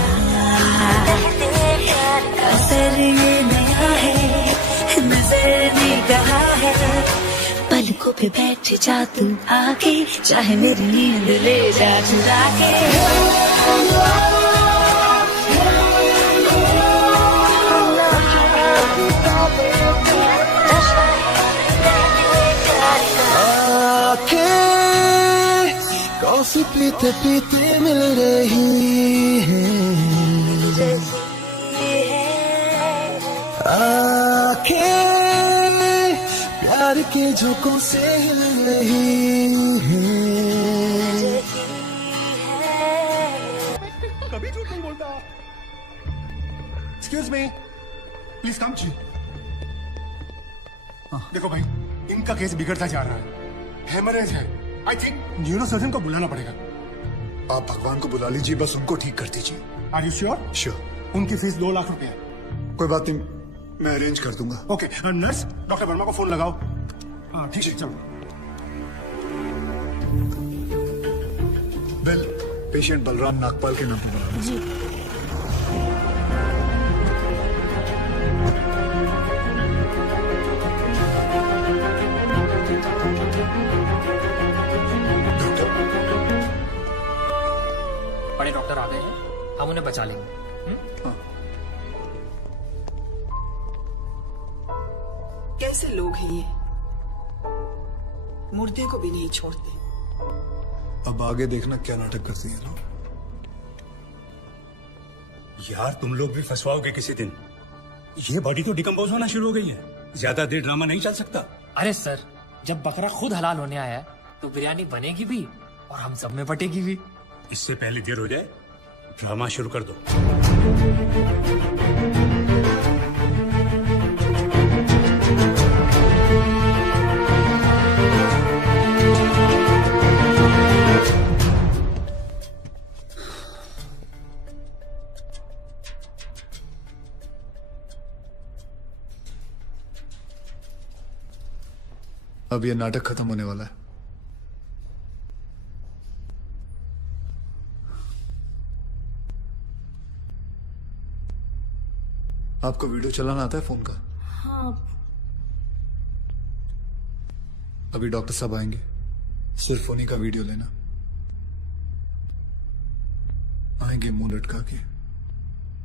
असर ये नया है, नजर ने कहा है। पलकों पे बैठ जा तू आके, चाहे मेरी नींद ले जा चुरा के। कॉफी पीते पीते मिल रही है। प्यार के झोंकों से हिल रही है। कभी झूठ नहीं बोलता। एक्सक्यूज मी, प्लीज कम जी। देखो भाई, इनका केस बिगड़ता जा रहा है, हेमरेज है। आई थिंक न्यूरोसर्जन को बुलाना पड़ेगा। आप भगवान को बुला लीजिए, बस उनको ठीक कर दीजिए। Are you sure? श्योर। उनकी फीस 2 लाख रुपए है। कोई बात नहीं, मैं अरेंज कर दूंगा। ओके, नर्स डॉक्टर वर्मा को फोन लगाओ। हाँ ठीक है, चलो। बिल पेशेंट बलराम नागपाल के नाम पर बना जी। बड़े डॉक्टर आ गए हैं, हम उन्हें बचा लेंगे। कैसे लोग हैं ये, मुर्दे को भी नहीं छोड़ते। अब आगे देखना क्या नाटक करती है ना। यार तुम लोग भी फंसवाओगे किसी दिन। ये बॉडी तो डिकम्पोज होना शुरू हो गई है, ज्यादा देर ड्रामा नहीं चल सकता। अरे सर, जब बकरा खुद हलाल होने आया है तो बिरयानी बनेगी भी और हम सब में पटेगी भी। इससे पहले देर हो जाए ड्रामा शुरू कर दो। अब ये नाटक खत्म होने वाला है। आपको वीडियो चलाना आता है फोन का? हाँ। अभी डॉक्टर साहब आएंगे, सिर्फ उन्हीं का वीडियो लेना। आएंगे मुंह लटका के,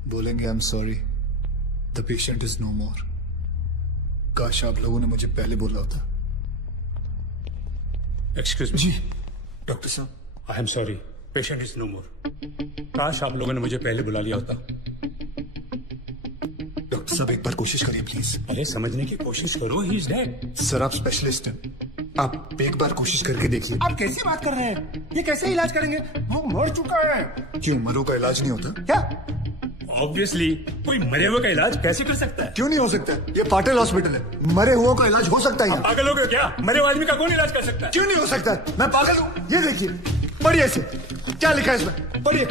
बोलेंगे I am sorry, the patient is no more. काश आप लोगों ने मुझे पहले बोला होता। एक्सक्यूज मी जी डॉक्टर साहब, I am sorry, patient is no more. काश आप लोगों ने मुझे पहले बुला लिया होता। डॉक्टर साहब एक बार कोशिश करिए प्लीज। अरे समझने की कोशिश करो, ही इज डेड। सर आप स्पेशलिस्ट हैं, आप एक बार कोशिश करके देखिए। आप कैसी बात कर रहे हैं? ये कैसे इलाज करेंगे? वो मर चुका है। क्यों, मरो का इलाज नहीं होता क्या? ऑब्वियसली कोई मरे हुए का इलाज कैसे कर सकता है? क्यों नहीं हो सकता? ये पाटिल हॉस्पिटल है, मरे हुओं का इलाज हो सकता है। पागल हो गए क्या? मरे हुए आदमी का कौन इलाज कर सकता है? क्यों नहीं हो सकता? मैं पागल हूँ? ये देखिए, पढ़िए इसे, क्या लिखा है इसमें, पढ़िए।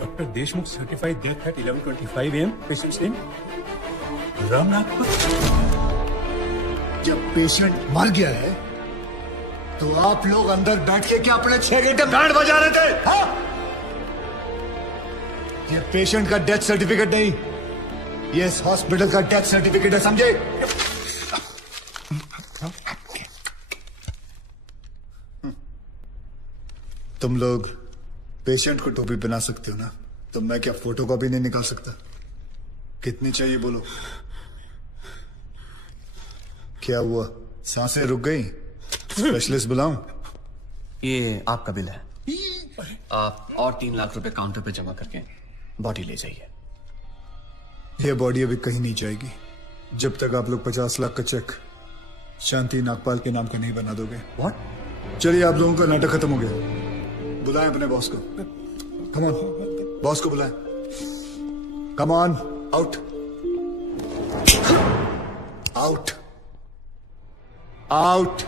Doctor Deshmukh certified death eight 11:25 AM, patients name Ramnath. जब पेशेंट मर गया है तो आप लोग अंदर बैठ के क्या अपने 6 घंटे बैंड बजा रहे थे? हाँ? ये पेशेंट का डेथ सर्टिफिकेट नहीं, ये इस हॉस्पिटल का डेथ सर्टिफिकेट है, समझे? तुम लोग पेशेंट को टोपी पहना सकते हो ना, तो मैं क्या फोटो कॉपी नहीं निकाल सकता? कितनी चाहिए बोलो? क्या हुआ, सांसें रुक गई? स्पेशलिस्ट बुलाऊं? ये आपका बिल है, आप और 3 लाख रुपए काउंटर पे जमा करके बॉडी ले जाइए। ये बॉडी अभी कहीं नहीं जाएगी जब तक आप लोग 50 लाख का चेक शांति नागपाल के नाम का नहीं बना दोगे। व्हाट? चलिए, आप लोगों का नाटक खत्म हो गया। बुलाएं अपने बॉस को। कम ऑन, बॉस को बुलाएं। Come on, out out out.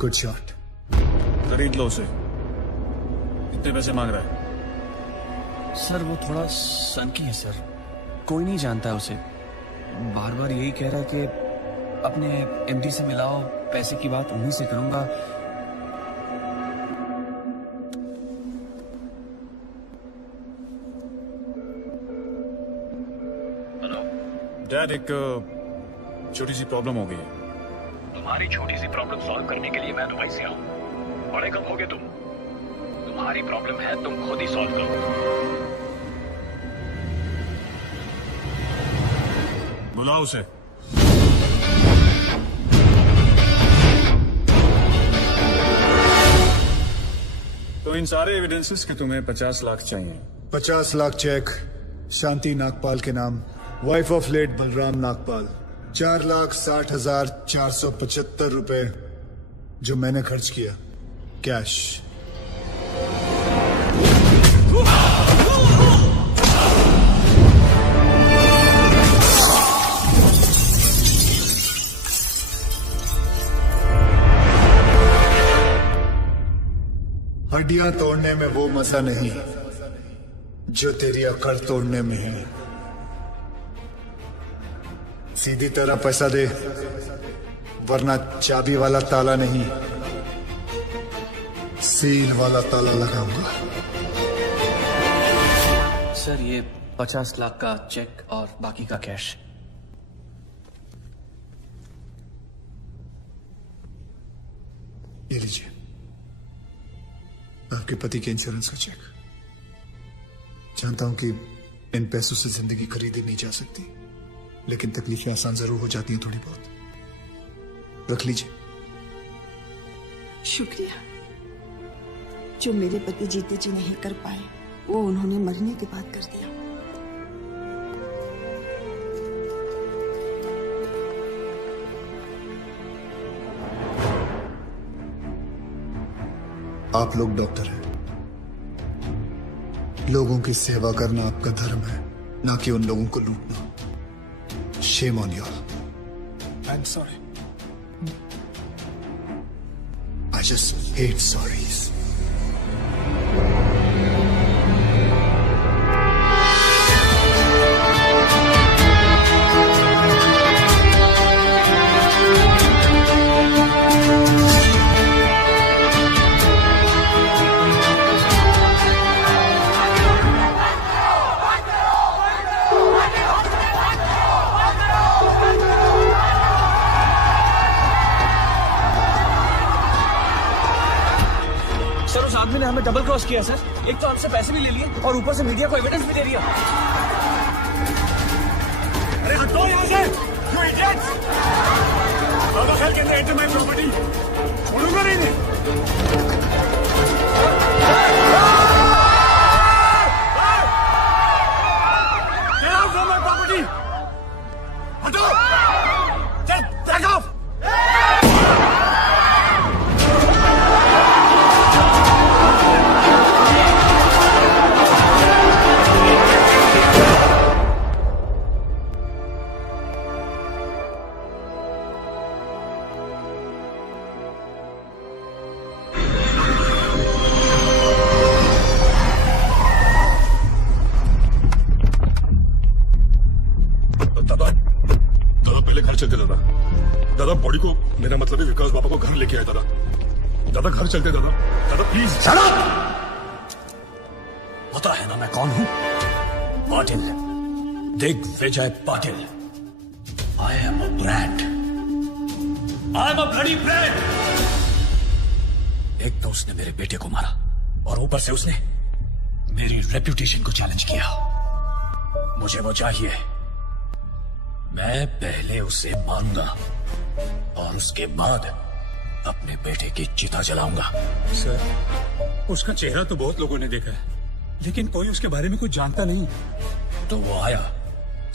Good shot. खरीद लो उसे। कितने पैसे मांग रहा है? सर वो थोड़ा सनकी है सर, कोई नहीं जानता है उसे। बार बार यही कह रहा है कि अपने एमडी से मिलाओ, पैसे की बात उन्हीं से करूंगा। डैड, एक छोटी सी प्रॉब्लम हो गई है। तुम्हारी छोटी सी प्रॉब्लम सॉल्व करने के लिए मैं दुबई से आऊं। बड़े कब होगे तुम? तुम्हारी प्रॉब्लम है, तुम खुद ही सॉल्व करो। बुलाओ उसे। तो इन सारे एविडेंसेस के तुम्हें 50 लाख चाहिए। 50 लाख चेक शांति नागपाल के नाम, wife of late Balram Nagpal. 4,60,475 रुपए जो मैंने खर्च किया, कैश। हड्डियां तोड़ने में वो मजा नहीं जो तेरी अकड़ तोड़ने में है। सीधी तरह पैसा दे, वरना चाबी वाला ताला नहीं, सील वाला ताला लगाऊंगा। सर ये 50 लाख का चेक और बाकी का कैश। ये लीजिए, आपके पति के इंश्योरेंस का चेक। जानता हूं कि इन पैसों से जिंदगी खरीदी नहीं जा सकती, लेकिन तकलीफें आसान जरूर हो जाती हैं थोड़ी बहुत। रख लीजिए। शुक्रिया। जो मेरे पति जीते जी नहीं कर पाए, वो उन्होंने मरने के बाद कर दिया। आप लोग डॉक्टर हैं, लोगों की सेवा करना आपका धर्म है, ना कि उन लोगों को लूटना। Shame on you. I am sorry. I just hate sorries. Sir उस आदमी ने हमें डबल क्रॉस किया सर। एक तो हमसे पैसे भी ले लिए और ऊपर से मीडिया को एविडेंस भी दे दिया। अरे हटो यहाँ से, you idiots! बाबा खैर कहते हैं my property, छोड़ूंगा नहीं इन्हें। Get out from my property! हटो! Get off! चलते दादा बॉडी को, मेरा मतलब है विकास बाबा को घर लेके आए दादा घर चलते दादा प्लीज। पता है ना मैं कौन हूं? Patil, Digvijay Patil. I am a brand, I am a bloody brand. एक तो उसने मेरे बेटे को मारा और ऊपर से उसने मेरी रेप्यूटेशन को चैलेंज किया। मुझे वो चाहिए। मैं पहले उसे मारूंगा और उसके बाद अपने बेटे की चिता जलाऊंगा। सर, उसका चेहरा तो बहुत लोगों ने देखा है, लेकिन कोई उसके बारे में कुछ जानता नहीं। तो वो आया,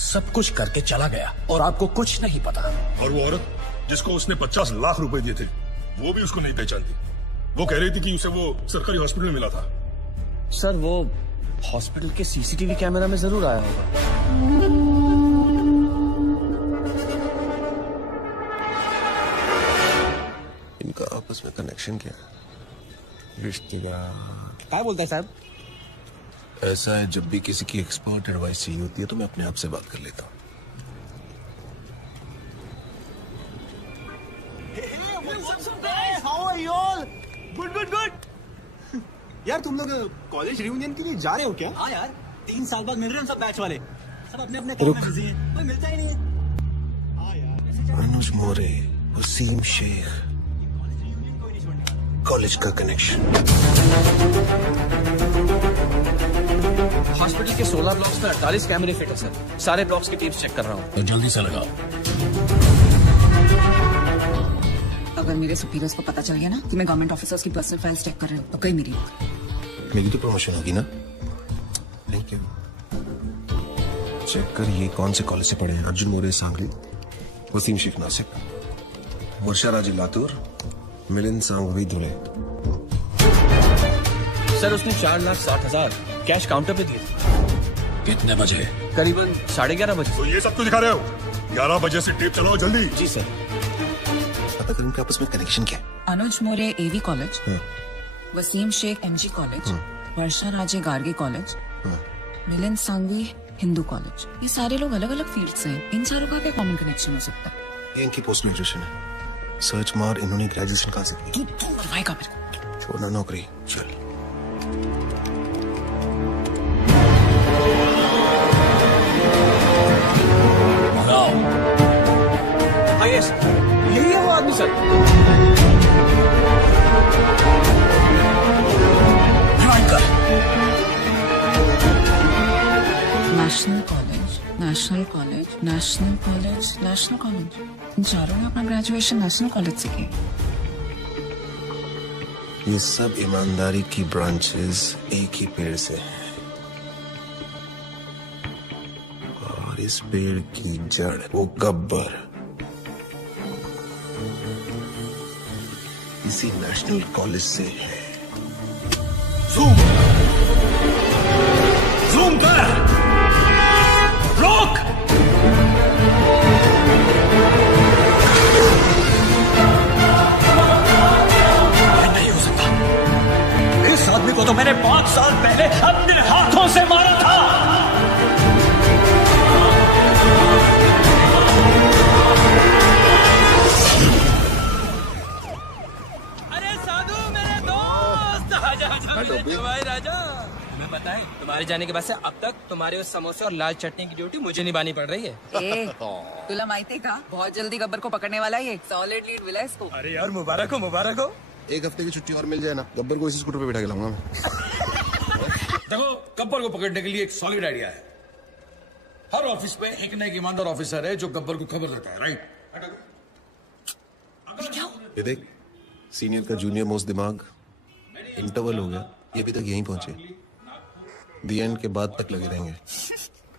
सब कुछ करके चला गया और आपको कुछ नहीं पता। और वो औरत जिसको उसने 50 लाख रुपए दिए थे, वो भी उसको नहीं पहचानती। वो कह रही थी कि उसे वो सरकारी हॉस्पिटल में मिला था। सर वो हॉस्पिटल के सीसीटीवी कैमरा में जरूर आया होगा। इनका आपस में कनेक्शन क्या है? रिश्तेदार। क्या बोलता है साहब? ऐसा है, जब भी किसी की एक्सपर्ट एडवाइस चाहिए होती है तो मैं अपने आप से बात कर लेता हूँ। गुड। यार तुम लोग कॉलेज रियूनियन के लिए जा रहे हो क्या? हाँ यार, 3 साल बाद मिल रहे हैं सब बैच वाले। सब अपने अपने काम में बिजी हैं, कोई मिलता ही नहीं है। हाँ यार, अनुज मोरे, वसीम शेख, कॉलेज का कनेक्शन। हॉस्पिटल के 16 ब्लॉक्स में 48 कैमरे फिट है सर। सारे ब्लॉक्स की टीम्स चेक कर रहा हूँ। तो जल्दी से लगाओ। अगर मेरे सुपीरियर्स को पता चल गया ना कि मैं गवर्नमेंट ऑफिसर्स की पर्सनल फाइल्स चेक कर रही हूँ तो कहीं मेरी तो प्रमोशन होगी ना। नहीं क्यों? चेक कर ये कौन से कॉलेज से पढ़े हैं। अर्जुन मोरे सांगली, वसीम शेख नासिक, वर्षा राजे लातूर, मिलिंद सांघवी धुले। सर उसने 4,60,000 कैश काउंटर पे दिए। कितने बजे? करीबन 11:30 बजे। तो ये सब क्यों दिखा रहे हो? 11 बजे से टेप चलाओ जल्दी। जी सर। पता करें इनके आपस में कनेक्शन क्या है? Anuj More AV college, Wasim Shaikh MG college, Varsha Raje Garge college, Milind Sanghvi Hindu college. ये सारे लोग अलग अलग फील्ड से हैं। इन सारों का क्या कॉमन कनेक्शन हो सकता है? ये इनकी पोस्ट ग्रेजुएशन है। सर्च मार, इन्होंने ग्रेजुएशन कहाँ से की? तू करवाएगा मेरे को? छोड़ना नौकरी, चल। हाँ यस, यही है वो आदमी sir. National college, national college, national college, national college. इन चारों ने अपना ग्रेजुएशन नेशनल कॉलेज से किया। ये सब ईमानदारी की ब्रांचेस एक ही पेड़ से हैं। और इस पेड़ की जड़ वो गब्बर इसी नेशनल कॉलेज से है। जूम जूम कर, रोक। नहीं हो सकता, इस आदमी को तो मैंने 5 साल पहले अपने हाथों से मारा था। भाई राजा, मैं बताएं, तुम्हारे जाने के बाद से अब तक तुम्हारे उस समोसे और लाल चटनी की ड्यूटी मुझे निभानी पड़ रही है। तुला माहिती का बहुत जल्दी गब्बर को पकड़ने वाला है, सॉलिड लीड मिला इसको। अरे यार मुबारक हो, मुबारक हो। 1 हफ्ते की छुट्टी और मिल जाए ना, गब्बर को इसी स्कूटर पे बिठा के लाऊंगा मैं। देखो, गब्बर को पकड़ने के लिए एक सॉलिड आइडिया है। हर ऑफिस में एक ना एक ईमानदार ऑफिसर है जो गब्बर को खबर देता है, राइट? ये देख, सीनियर का जूनियर मोस्ट दिमाग, इंटरवल हो गया, ये भी तक यहीं पहुंचे, दी एंड के बाद तक लगे रहेंगे।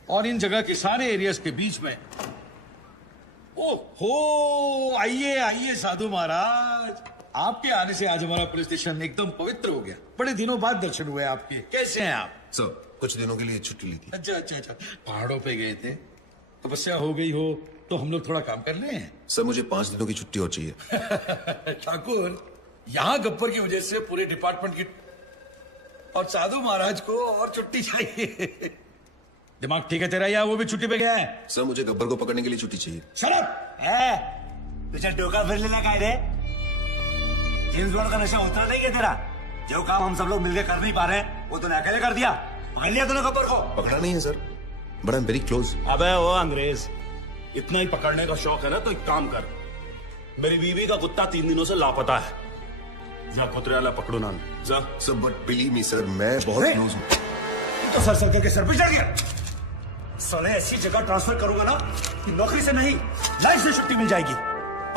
और इन जगह के सारे एरियाज के बीच में, ओहो, आइए आइए साधु महाराज, आपके आने से आज हमारा पुलिस स्टेशन एकदम पवित्र हो गया। बड़े दिनों बाद दर्शन हुए आपके। कैसे हैं आप? सर, कुछ दिनों के लिए छुट्टी ली थी। अच्छा अच्छा अच्छा, पहाड़ों पे गए थे, तपस्या हो गई हो तो हम लोग थोड़ा काम कर ले। सर, मुझे 5 दिनों की छुट्टी और चाहिए। ठाकुर, यहाँ गब्बर की वजह से पूरे डिपार्टमेंट की और साधु महाराज को और छुट्टी चाहिए। दिमाग ठीक है तेरा या वो भी छुट्टी पे गया है? सर, मुझे गब्बर को पकड़ने के लिए छुट्टी चाहिए। शराब तुझे डोका फिर लेना का रे? जेम्स बॉन्ड का नशा उतरा नहीं है तेरा? जो काम हम सब लोग मिलकर कर नहीं पा रहे हैं वो तूने अकेले कर दिया। पकड़ लिया तूने गब्बर को? पकड़ा नहीं है sir, but I am very close. अबे वो अंग्रेज, इतना ही पकड़ने का शौक है ना तो एक काम कर, मेरी बीवी का कुत्ता 3 दिनों से लापता है, जा कुतरे वाला पकड़ो ना जा। Sir, but believe me sir, मैं बहुत क्लोज हूँ। तो सर करके सर पे चढ़ गया। साले ऐसी जगह ट्रांसफर करूंगा ना कि नौकरी से नहीं लाइफ से छुट्टी मिल जाएगी।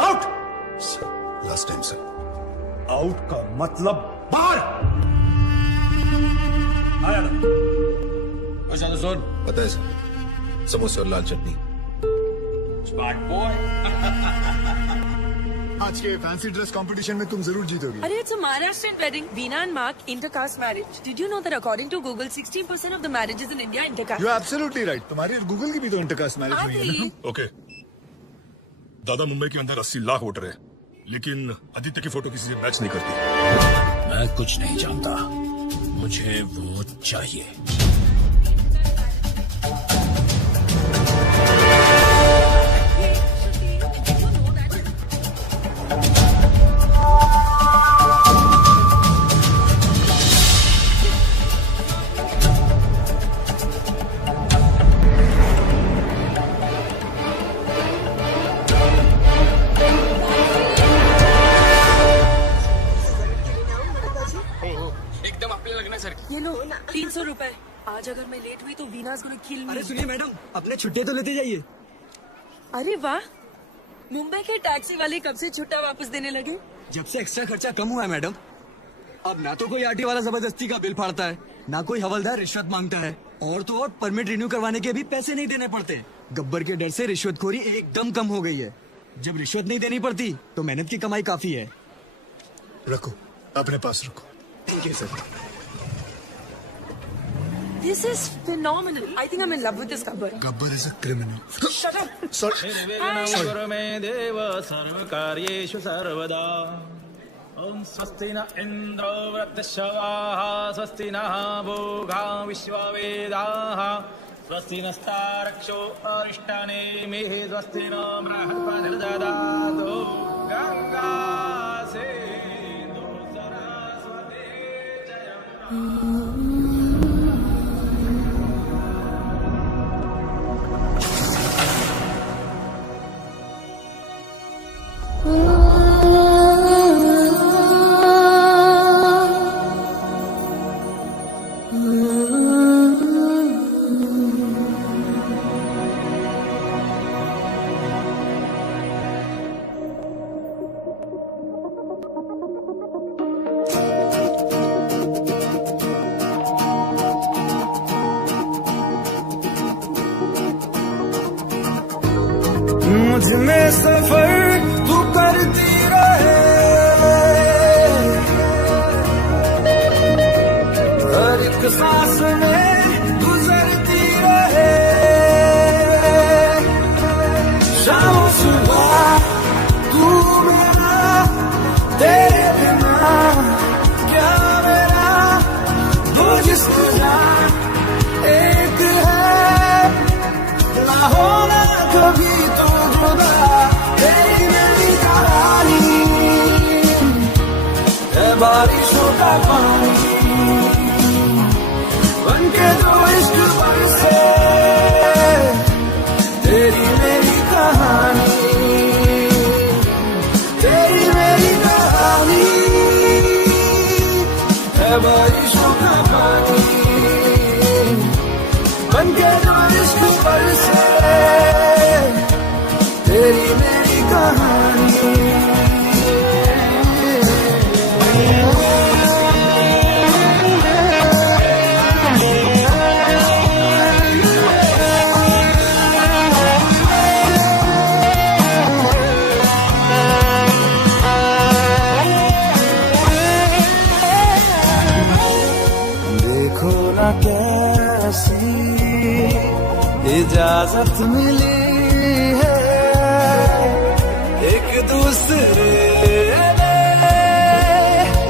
Out. Last time sir. Out का मतलब बाहर। सुन, पता है सर, समोसे और लाल चटनी। Smart boy. आज के फैंसी ड्रेस कंपटीशन में तुम जरूर जीतोगी। Arey, it's a Maharashtrian wedding. Veena and Mark, intercaste marriage. Did you know that according to Google, 16% of the marriages in India are intercaste? You're absolutely right. तुम्हारे Google की भी तो intercaste marriage हुई है ना? ओके, दादा मुंबई के अंदर 80 लाख वोटर है, लेकिन आदित्य की फोटो किसी से मैच नहीं करती। मैं कुछ नहीं जानता, मुझे वो चाहिए। ये लो 300 रुपए। आज अगर मैं लेट हुई तो वीना's gonna kill me। अरे सुनिए मैडम, अपने छुट्टी तो लेते जाइए। अरे वाह, मुंबई के टैक्सी वाले कब से छुट्टा वापस देने लगे? जब से एक्स्ट्रा खर्चा कम हुआ है मैडम। अब ना तो कोई आरटी वाला जबरदस्ती का बिल फाड़ता है, ना कोई हवलदार रिश्वत मांगता है, और तो और परमिट रिन्यू करवाने के भी पैसे नहीं देने पड़ते। गब्बर के डर से रिश्वतखोरी एकदम कम हो गई है। जब रिश्वत नहीं देनी पड़ती तो मेहनत की कमाई काफी है। रखो, अपने पास रखो। Thank you sir. This is phenomenal. I think I'm in love with this Gabbar. Gabbar is a criminal. Shut up. Sorry. गुरु मे देव सर्वकार्येषु सर्वदा। ओम स्वस्ति न इंद्रो वृद्धश्रवाः, स्वस्ति नः भोगा विश्ववेदाः, स्वस्ति नस्तारक्षो अरिष्टानेमिः, स्वस्ति न बृहस्पतिर्दधातु। गंगा सिंधु सरस्वती जयम्। मुझ में सफर तू करती रहे, सांस में गुजरती रहे, शाम सुबह तू मेरा, तेरे बिना क्या मेरा, दो जिस्म जान एक है, ना होना कभी तो जुदा, तेरी मेरी कहानी है बारिशों का पानी, बनके जो इश्क बरसे, तेरी मेरी कहानी, तेरी मेरी कहानी है बारिशों का पानी, बनके जो इश्क बरसे, तेरी मेरी कहानी। देखो ना कैसी इजाजत मिली है, एक दूसरे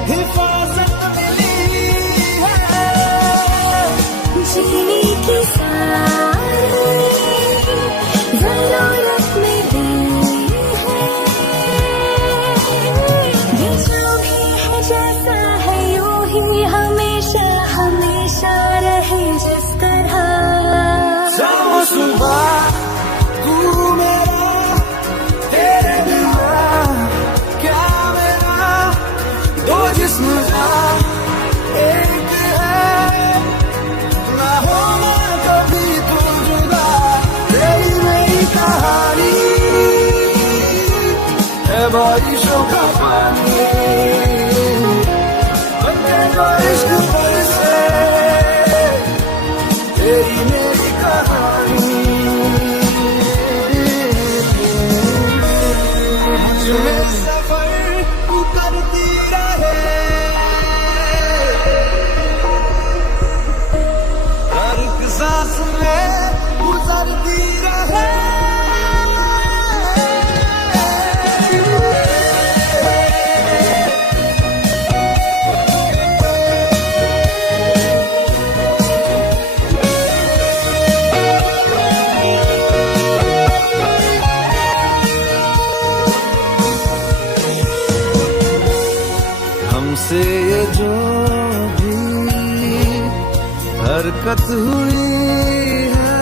हिफाजत मिली है, जीने की सारी ज़रूरत मिली है, ये जो भी है जैसा है यूं ही हमेशा हमेशा रहे जिस तरह, शाम सुबह तू मेरा, तेरे बिना क्या मेरा, दो जिस्म जान एक है, ना होना कभी तू जुदा, तेरी मेरी कहानी है बारिशों का पानी, बनके जो इश्क बरसे, तेरी मेरी कहानी, मुझे सफर तू करती रहे, हर एक सांस में गुजरती रहे, हमसे ये जो भी हरकत हुई है,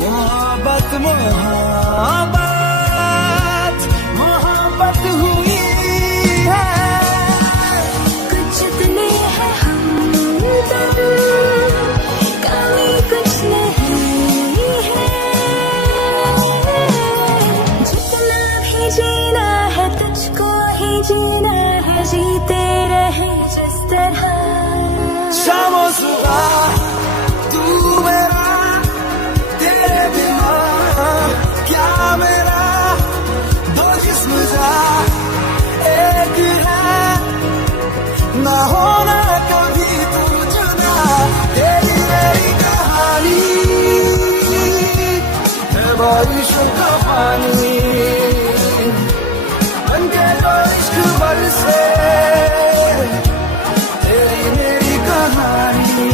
मोहब्बत मोहब्बत मोहब्बत हुई है, कुछ इतने हैं हमदम, कमी कुछ नहीं है, जितना भी जीना है तुझको ही जीना है, जीते रहे जिस तरह, शाम सुबह तू मेरा, तेरे बिना क्या मेरा, दो जिस्म जान एक है, ना होना कभी तू जुदा, तेरी मेरी कहानी है बारिशों का पानी, बनके जो इश्क बरसे, तेरी मेरी कहानी।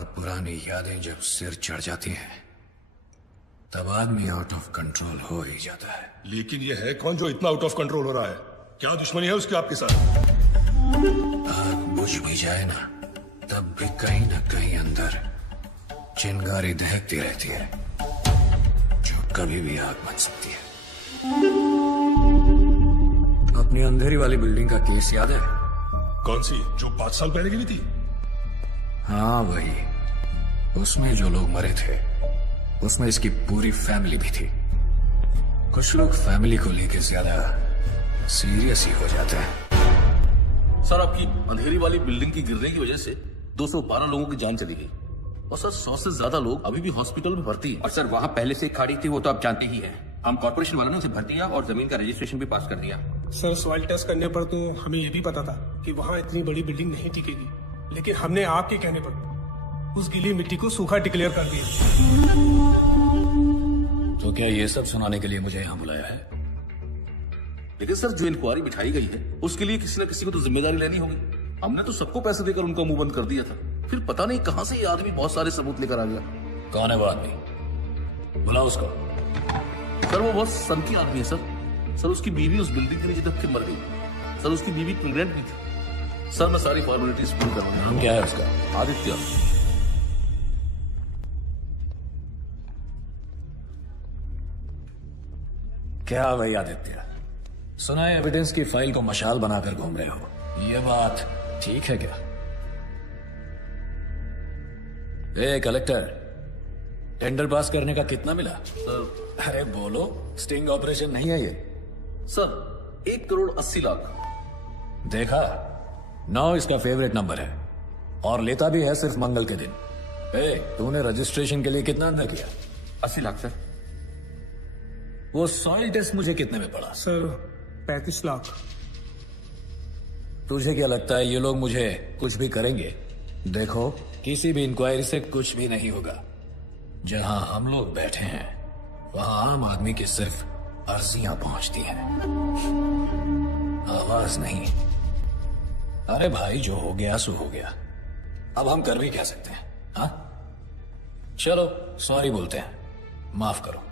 और पुरानी यादें जब सिर चढ़ जाती हैं तब आदमी आउट ऑफ कंट्रोल हो ही जाता है। लेकिन ये है कौन जो इतना आउट ऑफ कंट्रोल हो रहा है? क्या दुश्मनी है उसकी आपके साथ? आग बुझ भी जाए ना तब भी कहीं ना कहीं अंदर चिंगारी दहकती रहती है जो कभी भी आग बन सकती है। अपनी अंधेरी वाली बिल्डिंग का केस याद है? कौन सी जो 5 साल पहले गिरी थी? हाँ वही। उसमें जो लोग मरे थे उसमें इसकी पूरी फैमिली भी थी। कुछ लोग फैमिली को लेकर ज्यादा सीरियस ही हो जाते हैं। सर आपकी अंधेरी वाली बिल्डिंग की गिरने की वजह से 212 लोगों की जान चली गई और सर 100 से ज्यादा लोग अभी भी हॉस्पिटल में भर्ती हैं। और सर वहाँ पहले से खाड़ी थी, वो तो आप जानते ही हैं। हम कॉर्पोरेशन वालों ने उसे भर दिया और जमीन का रजिस्ट्रेशन भी पास कर दिया। सर सॉइल टेस्ट करने पर तो हमें ये भी पता था कि वहाँ इतनी बड़ी बिल्डिंग नहीं टिकेगी, लेकिन हमने आपके कहने पर उस गीली मिट्टी को सूखा डिक्लेयर कर दिया। तो क्या ये सब सुनाने के लिए मुझे यहाँ बुलाया है? लेकिन सर जो इंक्वायरी बिठाई गई है उसके लिए किसी न किसी को तो जिम्मेदारी लेनी होगी। हमने तो सबको पैसे देकर उनका मुंह बंद कर दिया था, फिर पता नहीं कहां से ये आदमी बहुत सारे सबूत लेकर आ गया। कौन है वो आदमी? बुलाओ उसको। सर वो बहुत सन की आदमी है सर। सर उसकी बीवी उस बिल्डिंग के नीचे दब के मर गई। सर उसकी बीवी प्रेग्नेंट भी थी। सर मैं सारी फॉर्मेलिटीज पूरी कर रहा हूँ। नाम क्या है उसका? आदित्य। क्या भाई आदित्य, सुना है एविडेंस की फाइल को मशाल बनाकर घूम रहे हो, ये बात ठीक है क्या? ए कलेक्टर, टेंडर पास करने का कितना मिला? सर अरे बोलो, स्टिंग ऑपरेशन नहीं है ये। सर 1 करोड़ 80 लाख। देखा, 9 इसका फेवरेट नंबर है और लेता भी है सिर्फ मंगल के दिन। तूने रजिस्ट्रेशन के लिए कितना अंदर किया? 80 लाख सर। वो सॉइल टेस्ट मुझे कितने में पड़ा? सर 35 लाख। तुझे क्या लगता है ये लोग मुझे कुछ भी करेंगे? देखो, किसी भी इंक्वायरी से कुछ भी नहीं होगा। जहां हम लोग बैठे हैं वहां आम आदमी की सिर्फ अर्जियां पहुंचती हैं, आवाज नहीं। अरे भाई, जो हो गया सो हो गया, अब हम कर भी क्या सकते हैं? हाँ, चलो सॉरी बोलते हैं, माफ करो।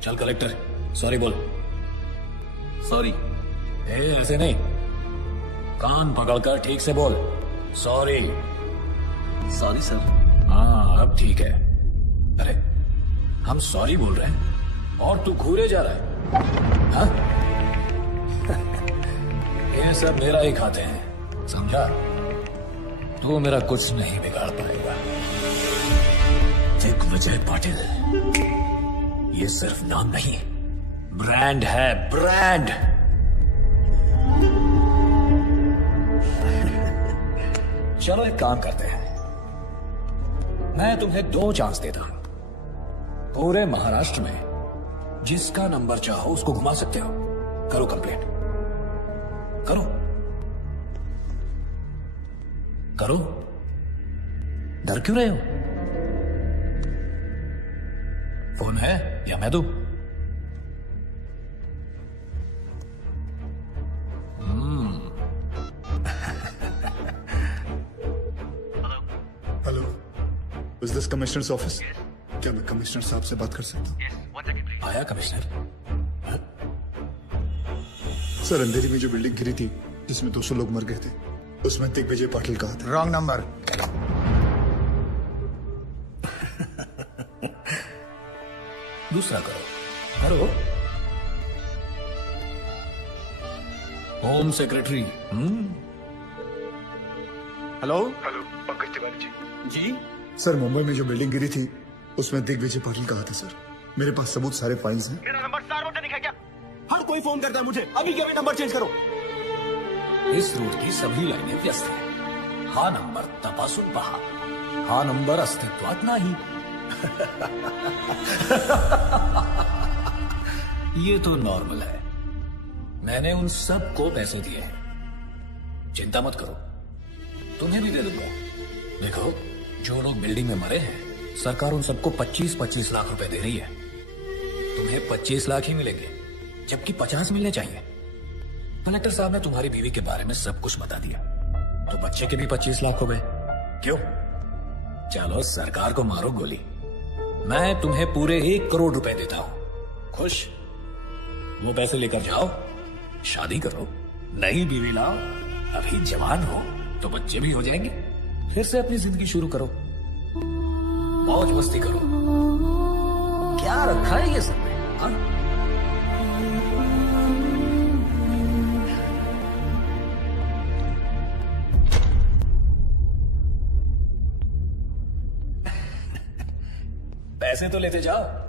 चल कलेक्टर, सॉरी बोल। सॉरी। ऐसे नहीं, कान पकड़कर ठीक से बोल। सॉरी। Sorry sir. हाँ अब ठीक है। अरे हम सॉरी बोल रहे हैं और तू घूरे जा रहा है, हाँ? ये सब मेरा ही खाते हैं, समझा? तू मेरा कुछ नहीं बिगाड़ पाएगा। दिग्विजय पाटिल, ये सिर्फ नाम नहीं, ब्रांड है, ब्रांड। चलो एक काम करते हैं, मैं तुम्हें 2 चांस देता हूं। पूरे महाराष्ट्र में जिसका नंबर चाहो उसको घुमा सकते हो। करो कंप्लेंट, करो करो, डर क्यों रहे हो? फोन है या मैं दूं? Hello, is this commissioners office? क्या मैं कमिश्नर साहब से बात कर सकता हूँ? आया कमिश्नर? सर, अंधेरी में जो बिल्डिंग गिरी थी जिसमें 200 लोग मर गए थे, उसमें दिग्विजय पाटिल कहा था। Wrong number. दूसरा करो, करो। Home secretary. Hello hello, Pankaj Tiwari ji. जी सर, मुंबई में जो बिल्डिंग गिरी थी उसमें दिग्विजय पाटिल कहा था सर। मेरे पास सबूत, सारे फाइल्स हैं। मेरा नंबर 4 रोटे दिखा क्या? हर कोई फोन करता है मुझे, अभी के अभी नंबर चेंज करो। इस रूट की सभी लाइनें व्यस्त हैं। हा नंबर तपासून पहा, हा नंबर अस्तित्वात नाही। ये तो नॉर्मल है। मैंने उन सबको पैसे दिए हैं, चिंता मत करो, तुम्हें भी दे दूंगा। देखो, जो लोग बिल्डिंग में मरे हैं, सरकार उन सबको 25-25 लाख रुपए दे रही है। तुम्हें 25 लाख ही मिलेंगे, जबकि 50 मिलने चाहिए। कलेक्टर साहब ने तुम्हारी बीवी के बारे में सब कुछ बता दिया, तो बच्चे के भी 25 लाख हो गए। क्यों? चलो सरकार को मारो गोली, मैं तुम्हें पूरे 1 करोड़ रुपए देता हूं। खुश? वो पैसे लेकर जाओ, शादी करो, नई बीवी लाओ, अभी जवान हो तो बच्चे भी हो जाएंगे, फिर से अपनी जिंदगी शुरू करो, मौज मस्ती करो। क्या रखा है ये सब में, हाँ? पैसे तो लेते जाओ।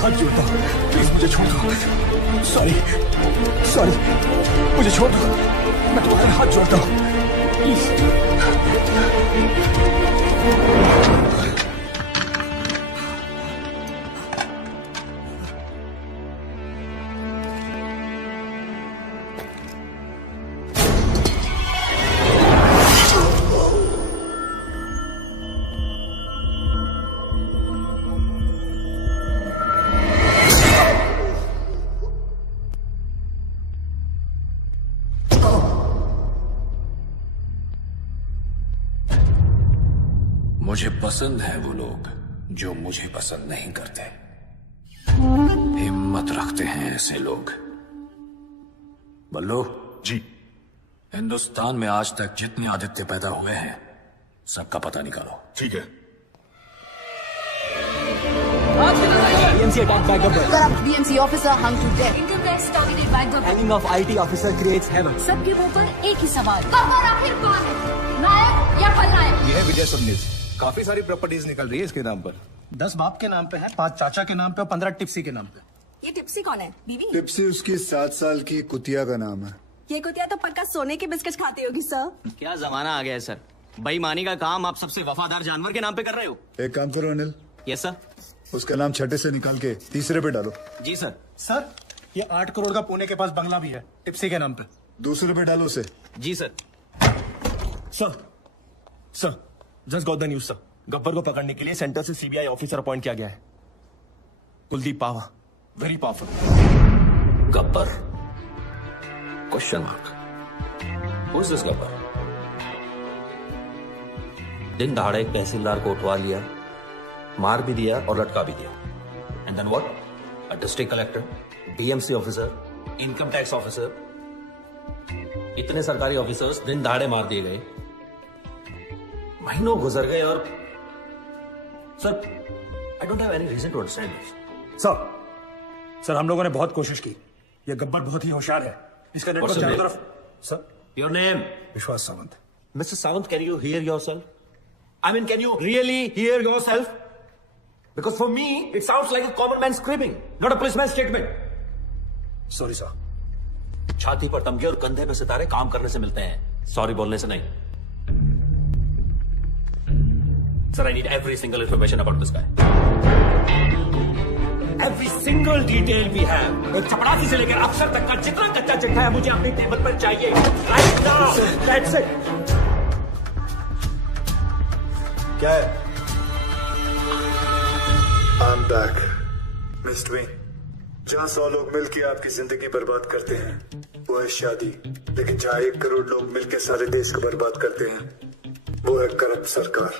हाथ जोड़ता हूँ, प्लीज मुझे छोड़ दो। सॉरी सॉरी, मुझे छोड़ दो, मैं तुम्हारा हाथ जोड़ता हूँ, प्लीज। मुझे पसंद है वो लोग जो मुझे पसंद नहीं करते। हिम्मत रखते हैं ऐसे लोग। बल्लू जी, हिंदुस्तान में आज तक जितने आदित्य पैदा हुए हैं सबका पता निकालो। ठीक है। BMC attacked by Gabbar. BMC officer hung to death. Income tax targeted by Gabbar. Hanging of IT officer creates havoc. सबके मुंह पर एक ही सवाल, गब्बर आखिर कौन है, नायक या खलनायक? ये है विजय सबनीस। काफी सारी प्रॉपर्टीज निकल रही है इसके नाम पर। 10 बाप के नाम पे है, 5 चाचा के नाम पे और 15 टिप्सी के नाम पे। ये टिप्सी कौन है? बीवी? टिप्सी उसकी 7 साल की कुतिया का नाम है। ये कुतिया तो पक्का सोने के बिस्किट खाती होगी सर। क्या जमाना आ गया है सर, बेईमानी का काम आप सबसे वफादार जानवर के नाम पे कर रहे हो। एक काम करो अनिल। Yes sir. उसका नाम छठे से निकाल के तीसरे पे डालो। जी सर। सर, ये 8 करोड़ का पुणे के पास बंगला भी है, टिप्सी के नाम पे। दूसरे पे डालो उसे। जी sir. Sir just got the news sir. Gabbar को पकड़ने के लिए सेंटर से सीबीआई ऑफिसर अपॉइंट किया गया है, Kuldeep Pahwa, very powerful. Gabbar? Question mark. Who is this Gabbar? दिन दहाड़े एक तहसीलदार को उठवा लिया, मार भी दिया और लटका भी दिया। And then what? A district collector, DMC officer, income tax officer, इतने सरकारी ऑफिसर्स दिन दहाड़े मार दिए गए। महीनों गुजर गए और sir, I don't have any reason to understand this. Sir हम लोगों ने बहुत कोशिश की। ये गब्बर बहुत ही होशियार है, इसका नेटवर्क चारों तरफ। Sir, your name? Vishwas Sawant. Mister Sawant, can you hear yourself? I mean, can you really hear yourself? Because for me, it sounds like a common man screaming, not a policeman's statement. Sorry, sir. छाती पर तमगे और कंधे में सितारे काम करने से मिलते हैं, सॉरी बोलने से नहीं। Sir, I need every single information about this guy. Every single detail we have. एक चपरासी से लेकर अफसर तक का जितना कच्चा चिट्ठा है मुझे अपनी टेबल पर चाहिए। Right now. That's it. क्या है? I'm back. मिस्टर वेन, जहाँ 100 लोग मिलकर आपकी जिंदगी बर्बाद करते हैं वो है शादी, लेकिन जहाँ 1 करोड़ लोग मिलकर सारे देश को बर्बाद करते हैं वो है करप्ट सरकार।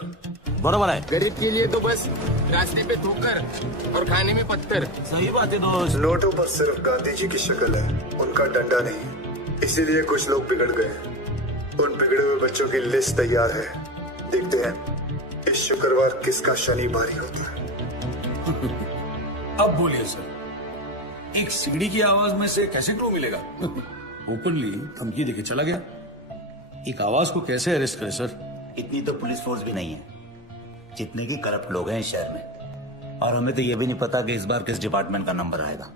बराबर है। गरीब के लिए तो बस रास्ते पे ठोकर और खाने में पत्थर। सही बात है दोस्त। नोटों पर सिर्फ गांधी जी की शक्ल है, उनका डंडा नहीं। इसीलिए कुछ लोग बिगड़ गए। उन बिगड़े हुए बच्चों की लिस्ट तैयार है। देखते हैं इस शुक्रवार किसका शनि भारी होता है। अब बोलिए सर, एक सीढ़ी की आवाज में से कैसे क्रू मिलेगा? ओपनली धमकी देके चला गया। एक आवाज को कैसे अरेस्ट करे सर? इतनी तो पुलिस फोर्स भी नहीं है जितने की करप्ट लोग हैं इस शहर में। और हमें तो ये भी नहीं पता कि इस बार किस डिपार्टमेंट का नंबर आएगा।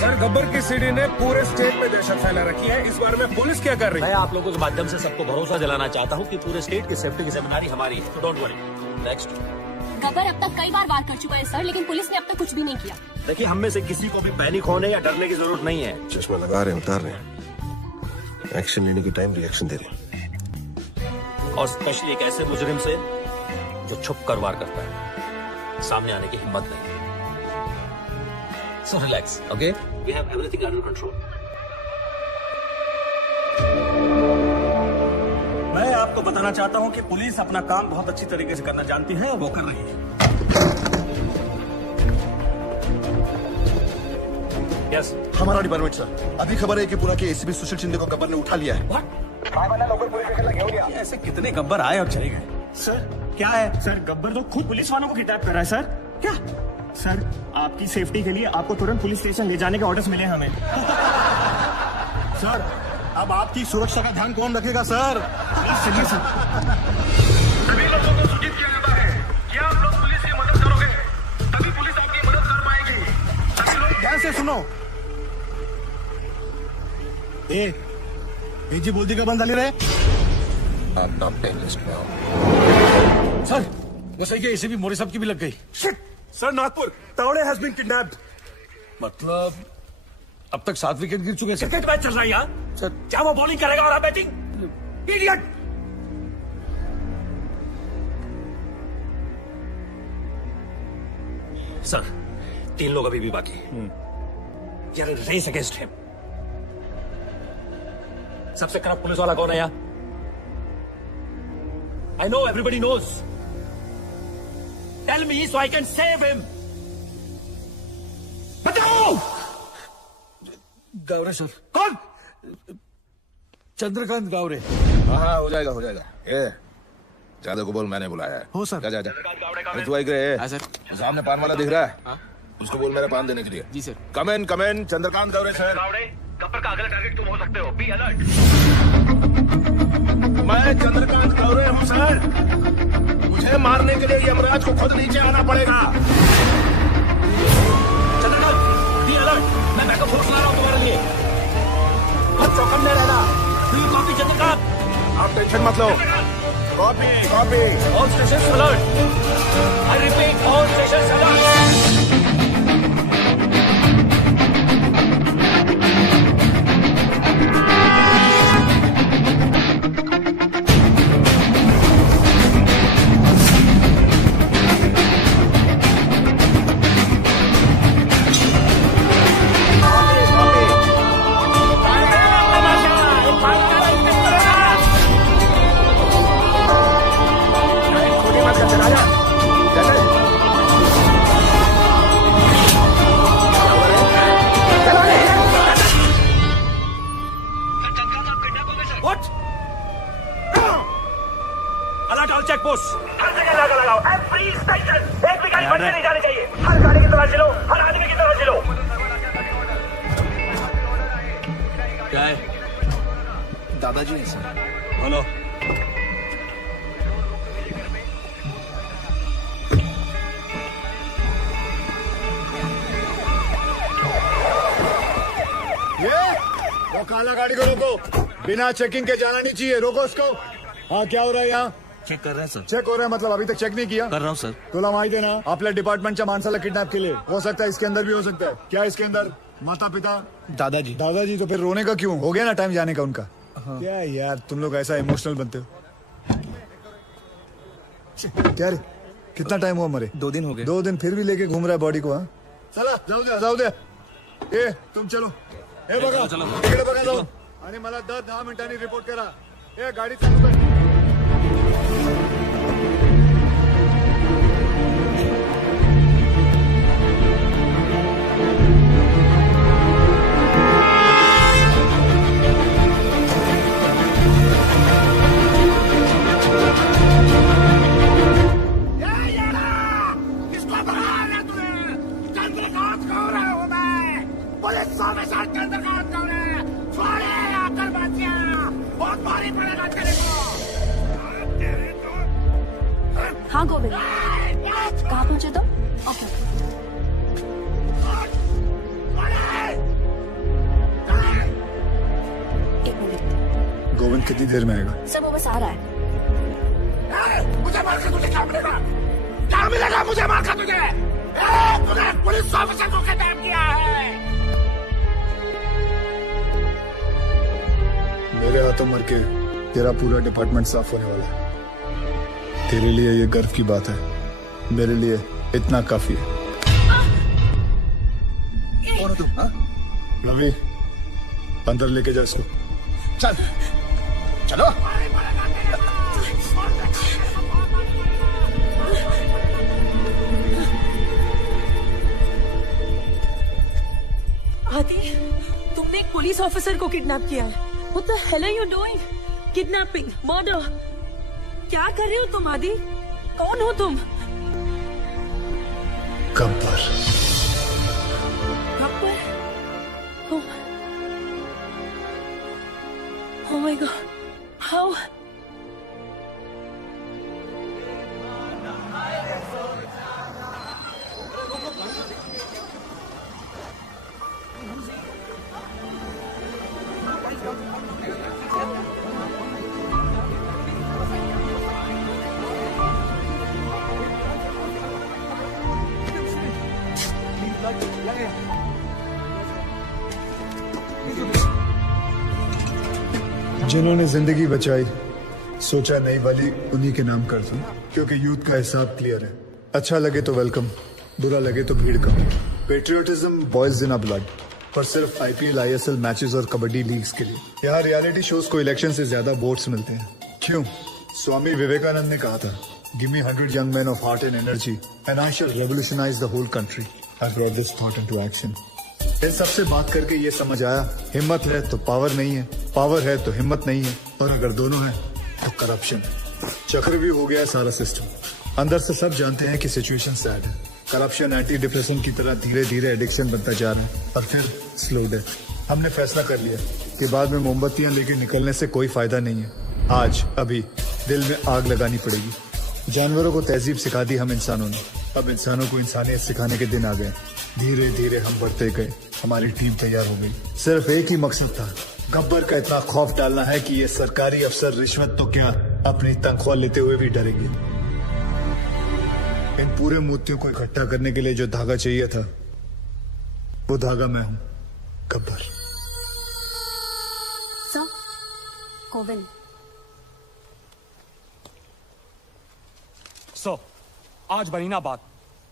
सर, गब्बर की सीढ़ी ने पूरे स्टेट में दहशत फैला रखी है। इस बारे में पुलिस क्या कर रही है? मैं आप लोगों के माध्यम से सबको भरोसा दिलाना चाहता हूँ कि पूरे स्टेट की सेफ्टी की जिम्मेदारी हमारी है, तो डोंट वरी। नेक्स्ट। गब्बर अब तक कई बार वार कर चुका है सर, लेकिन पुलिस ने अब तक कुछ भी नहीं किया। देखिए, हम में से किसी को भी पैनिक होने या डरने की जरूरत नहीं है। चश्मा लगा रहे हैं, उतार रहे हैं। एक्शन लेने की टाइम रिएक्शन दे रहे हैं। और स्पेशली एक ऐसे मुजरिम से जो छुप कर वार करता है, सामने आने की हिम्मत नहीं। So relax, okay? We have everything under control. मैं आपको बताना चाहता हूं कि पुलिस अपना काम बहुत अच्छी तरीके से करना जानती है और वो कर रही है। यस, हमारा डिपार्टमेंट सर। अभी खबर है कि पूरा के एसीपी सुशील शिंदे को गब्बर ने उठा लिया है। ऐसे कितने गब्बर आए और चले गए? सर क्या है? सर गब्बर तो खुद पुलिस वालों को किडनैप कर रहा है सर। क्या? सर आपकी सेफ्टी के लिए आपको तुरंत पुलिस स्टेशन ले जाने के ऑर्डर्स मिले हैं हमें। सर, अब आपकी सुरक्षा का ध्यान कौन रखेगा सर? चलिए सर। सभी लोगों को सूचित किया जाता है कि आप लोग पुलिस की मदद करोगे, तभी पुलिस आपकी मदद कर पाएगी। सभी लोग ध्यान से सुनो। जी बोलती का बंद रहे। आप नाम पे लिस्ट में आओ। सर, वो सही है, इसे भी मोरे साहब की भी लग गई। Sir, Nagpur Tawde has been kidnapped. मतलब अब तक 7 विकेट गिर चुके हैं। क्रिकेट मैच चल रहा है यहाँ सर। क्या वो बॉलिंग करेगा और आप बैटिंग? इडियट! सर, 3 लोग अभी भी बाकी हैं। यार, रेस अगेंस्ट हिम। सबसे करप्ट पुलिस वाला कौन है यहाँ? I know everybody knows. Tell me so I can save him. बताओ! गावरे सर। कौन? चंद्रकांत गावरे। हाँ, हो जाएगा हो जाएगा। ये जादव को बोल मैंने बुलाया है। हो सर। जा जा जा। अरे तू आई गए? हाँ सर। सामने पान वाला दिख रहा है? उसको बोल मेरा पान देने के लिए। जी सर। कम इन चंद्रकांत गावरे सर। गब्बर का अगला टारगेट तुम हो सकते हो। B alert. मैं चंद्रकांत गावरे हूँ सर। मुझे मारने के लिए यमराज को खुद नीचे आना पड़ेगा। Chandrakant, be alert. मैं बैकअप फोर्स ला रहा हूँ तुम्हारे लिए। बहुत चौकन्ने रहना। Be copy Chandrakant. आप टेंशन मत लो। Copy copy. All stations alert. I repeat, all stations alert. दादाजी है सर। बोलो। वो काला गाड़ी को रोको, बिना चेकिंग के जाना नहीं चाहिए। रोको उसको। हाँ, क्या हो रहा है यहाँ? चेक कर रहे हैं सर। चेक हो रहा है मतलब अभी तक चेक नहीं किया? कर रहा हूँ सर। तुला माहिती है ना आपल्या डिपार्टमेंटच्या माणसाला किडनॅप केले। हो सकता है इसके अंदर भी हो सकता है। क्या इसके अंदर? माता पिता? दादाजी। दादाजी तो फिर रोने का क्यों? हो गया ना टाइम जाने का उनका। क्या यार तुम लोग ऐसा इमोशनल बनते हो। क्या रे, कितना टाइम हुआ मरे? 2 दिन हो गए। 2 दिन फिर भी लेके घूम रहा है बॉडी को? हाँ चला जाऊ दे. ए तुम चलो. हे बघा इकडे बघा जाऊ. आणि मला 10 मिनिटांनी रिपोर्ट करा. ए गाडी चालू कर. हाँ गोविंद, कहाँ पहुंचे तुम? ओके. एक मिनट. गोविंद कितनी देर में आएगा? सब वो बस आ रहा है. मुझे मार कर तुझे क्या मिलेगा? क्या मिलेगा मुझे मार कर तुझे? तूने पुलिस ऑफिसर को किडनैप किया है. मेरे हाथों मर के तेरा पूरा डिपार्टमेंट साफ होने वाला है. तेरे लिए ये गर्व की बात है, मेरे लिए इतना काफी है. कौन हो तुम? रवि, अंदर लेके जा इसको. चल चलो. आदि, तुमने एक पुलिस ऑफिसर को किडनैप किया है. What the hell are you doing? Kidnapping, murder. क्या कर रहे हो तुम आदि? कौन हो तुम? Gabbar. Gabbar? Oh my God. How? जिन्होंने जिंदगी बचाई, सोचा नई वाली उन्हीं के नाम कर दूं, क्योंकि यूथ का हिसाब क्लियर है. अच्छा लगे तो वेलकम, बुरा लगे तो भीड़ कम. Patriotism boils in a blood, पर सिर्फ आईपीएल, आईएसएल मैचेस और कबड्डी लीग्स के लिए. यहाँ रियलिटी शोज को इलेक्शन से ज्यादा वोट्स मिलते हैं. क्यों? स्वामी विवेकानंद ने कहा था, give me 100 young men of heart and energy and I shall revolutionize the whole country. I brought this thought into action. इन सबसे बात करके ये समझ आया, हिम्मत है तो पावर नहीं है, पावर है तो हिम्मत नहीं है, और अगर दोनों है तो करप्शन. चक्रव्यूह हो गया है सारा सिस्टम. अंदर से सब जानते हैं कि सिचुएशन सैड है. करप्शन एंटी डिप्रेशन की तरह धीरे धीरे एडिक्शन बनता जा रहा है और फिर स्लो डेथ. हमने फैसला कर लिया कि बाद में मोमबत्तियां लेके निकलने से कोई फायदा नहीं है. आज अभी दिल में आग लगानी पड़ेगी. जानवरों को तहजीब सिखा दी हम इंसानों ने, अब इंसानों को इंसानियत सिखाने के दिन आ गए. धीरे धीरे हम बढ़ते गए, हमारी टीम तैयार हो गई. सिर्फ एक ही मकसद था, गब्बर का इतना खौफ डालना है कि ये सरकारी अफसर रिश्वत तो क्या अपनी तनख्वाह लेते हुए भी डरेंगे. इन पूरे मोतियों को इकट्ठा करने के लिए जो धागा चाहिए था, वो धागा मैं हूं, गब्बर. सर, गोविंद. सो आज बनी ना बात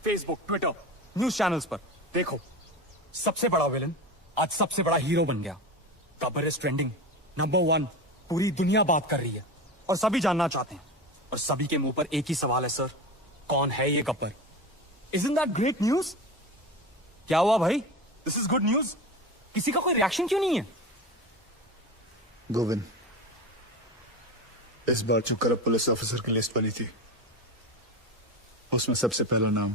फेसबुक, ट्विटर, न्यूज चैनल्स पर. देखो, सबसे बड़ा विलन आज सबसे बड़ा हीरो बन गया. Gabbar is trending, number 1. पूरी दुनिया बात कर रही है और सभी जानना चाहते हैं, और सभी के मुंह पर एक ही सवाल है, सर, कौन है ये Gabbar? Isn't that great news? क्या हुआ भाई? This is good news. किसी का कोई रिएक्शन क्यों नहीं है? गोविंद, इस बार जो करप्ट पुलिस ऑफिसर की लिस्ट बनी थी, उसमें सबसे पहला नाम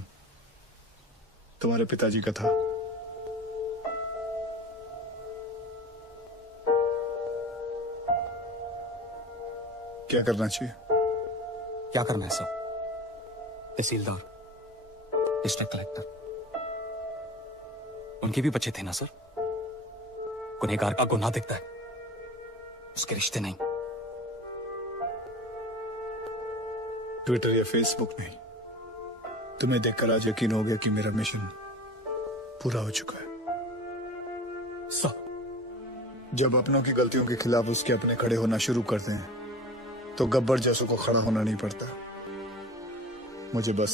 तुम्हारे पिताजी का था. क्या करना चाहिए? क्या करना है सर? तहसीलदार, डिस्ट्रिक्ट कलेक्टर, उनके भी बच्चे थे ना सर. गुनहगार का गुनाह दिखता है, उसके रिश्ते नहीं. ट्विटर या फेसबुक नहीं, तुम्हें देखकर आज यकीन हो गया कि मेरा मिशन पूरा हो चुका है. सर, जब अपनों की गलतियों के खिलाफ उसके अपने खड़े होना शुरू करते हैं, तो गब्बर जैसों को खड़ा होना नहीं पड़ता. मुझे बस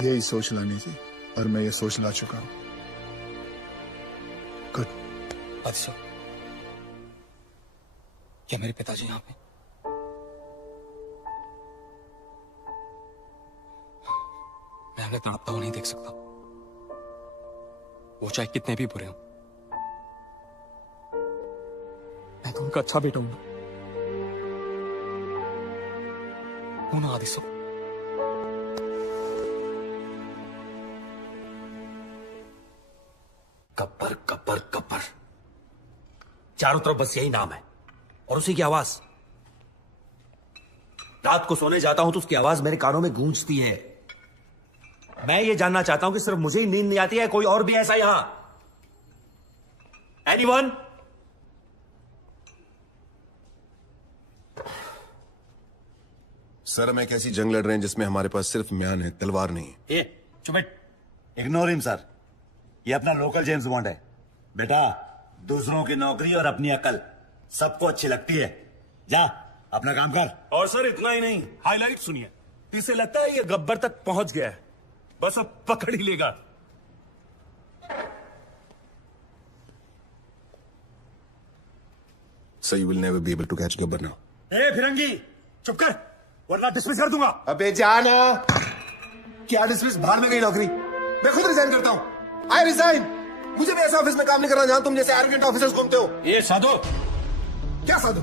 यही सोच लानी थी और मैं ये सोच ला चुका हूं। गुड। अच्छा, क्या मेरे पिताजी यहाँ पे? मैं उन्हें तड़पता हुआ नहीं देख सकता, वो चाहे कितने भी बुरे हों। मैं तो उनका अच्छा बेटा हूं ना आदिसो। गब्बर गब्बर गब्बर, चारों तरफ बस यही नाम है और उसी की आवाज। रात को सोने जाता हूं तो उसकी आवाज मेरे कानों में गूंजती है। मैं ये जानना चाहता हूं कि सिर्फ मुझे ही नींद नहीं आती है, कोई और भी ऐसा यहां? एनीवन? सर, हम एक ऐसी जंग लड़ रहे हैं जिसमें हमारे पास सिर्फ म्यान है, तलवार नहीं है। ए, चुप बैठ। इग्नोर हिम सर, ये अपना लोकल जेम्स बॉन्ड है। बेटा, दूसरों की नौकरी और अपनी अकल सबको अच्छी लगती है। जा अपना काम कर। और सर इतना ही नहीं, हाईलाइट सुनिए। इसे लगता है ये गब्बर तक पहुंच गया है, बस अब पकड़ ही लेगा। So you will never be able to catch Gabbar now. ए फिरंगी, चुप कर वरना डिसमिस कर दूंगा। अबे जाना। क्या डिसमिस? बाहर में गई नौकरी। मैं खुद रिजाइन करता हूँ। I resign. मुझे भी ऐसे ऑफिस में काम नहीं करना जहां तुम जैसे एरोगेंट ऑफिसर्स घूमते हो। ये साधु। क्या साधु?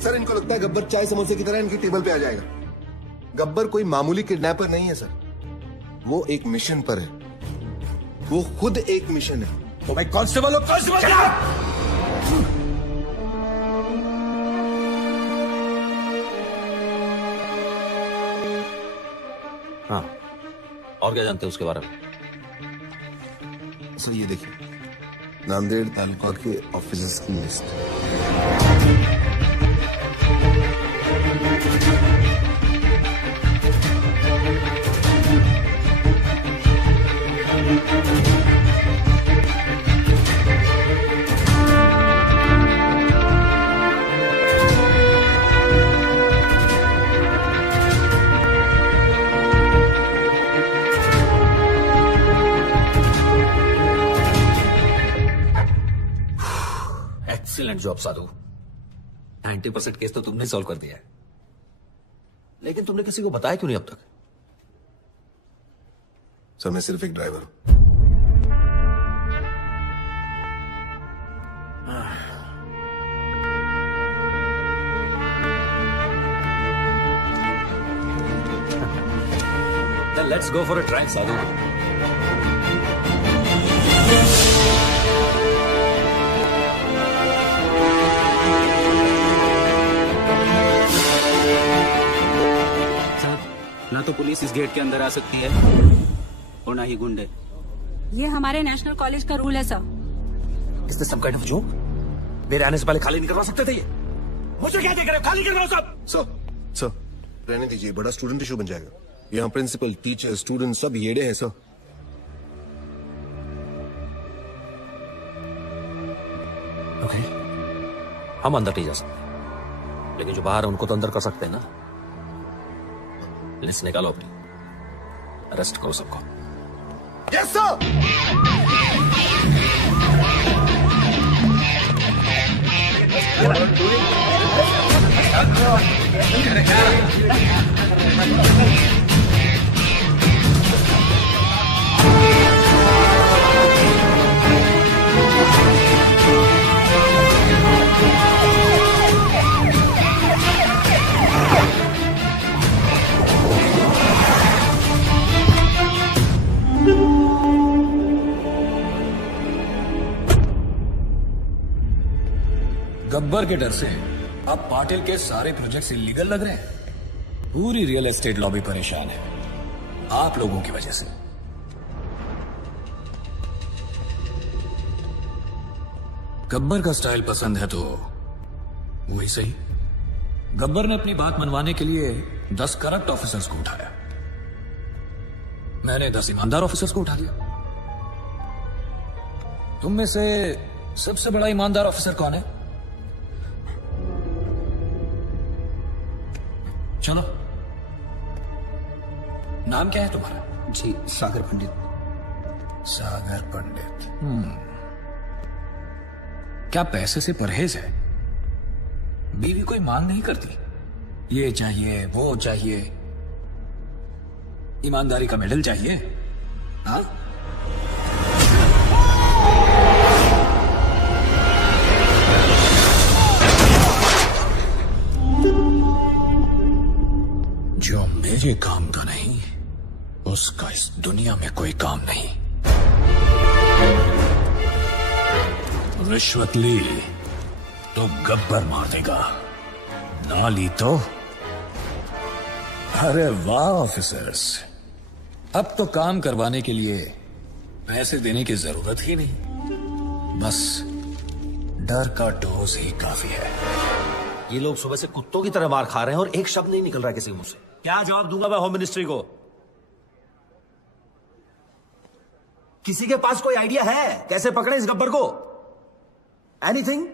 सर, इनको लगता है गब्बर चाय समोसे की तरह इनकी टेबल पे आ जाएगा। गब्बर कोई मामूली किडनैपर नहीं है सर, वो एक मिशन पर है। वो खुद एक मिशन है। तो भाई कांस्टेबल हो, कांस्टेबल क्या? हाँ, और क्या जानते हैं उसके बारे में? सर ये देखिए, नांदेड़ तालुका के ऑफिसर्स की लिस्ट। एक्सीलेंट जॉब साधु। 90% केस तो तुमने सॉल्व कर दिया है, लेकिन तुमने किसी को बताया क्यों नहीं अब तक? सर, मैं सिर्फ एक ड्राइवर हूं। Then let's go for a drive, साधु। ना तो पुलिस इस गेट के अंदर आ सकती है और ना ही गुंडे। ये हमारे नेशनल कॉलेज का रूल है sir. Is this some kind of joke? मेरे आने से पहले खाली नहीं करवा सकते थे ये? मुझे क्या देख रहे हो? खाली करवाओ सब। सर, रहने दीजिए, बड़ा स्टूडेंट इशू बन जाएगा। यहाँ प्रिंसिपल, टीचर, स्टूडेंट सब येड़े हैं सर। Okay. हम अंदर नहीं जा सकते, लेकिन जो बाहर है उनको तो अंदर कर सकते हैं ना। लिस्ट निकालो अपनी, अरेस्ट करो सबको। Yes sir. गब्बर के डर से अब पाटिल के सारे प्रोजेक्ट्स इलीगल लग रहे हैं। पूरी रियल एस्टेट लॉबी परेशान है, आप लोगों की वजह से। गब्बर का स्टाइल पसंद है तो वही सही। गब्बर ने अपनी बात मनवाने के लिए 10 करप्ट ऑफिसर्स को उठाया, मैंने 10 ईमानदार ऑफिसर्स को उठा लिया। तुम में से सबसे बड़ा ईमानदार ऑफिसर कौन है? चलो नाम क्या है तुम्हारा? जी सागर पंडित। सागर पंडित। क्या पैसे से परहेज है? बीवी कोई मांग नहीं करती, ये चाहिए वो चाहिए, ईमानदारी का मेडल चाहिए? हाँ? जो मेरे काम का नहीं, उसका इस दुनिया में कोई काम नहीं। रिश्वत ली तो गब्बर मार देगा, ना ली तो। अरे वाह ऑफिसर्स, अब तो काम करवाने के लिए पैसे देने की जरूरत ही नहीं, बस डर का डोज ही काफी है। ये लोग सुबह से कुत्तों की तरह मार खा रहे हैं और एक शब्द नहीं निकल रहा किसी मुंह से। क्या जवाब दूंगा मैं होम मिनिस्ट्री को? किसी के पास कोई आइडिया है कैसे पकड़े इस गब्बर को? एनीथिंग?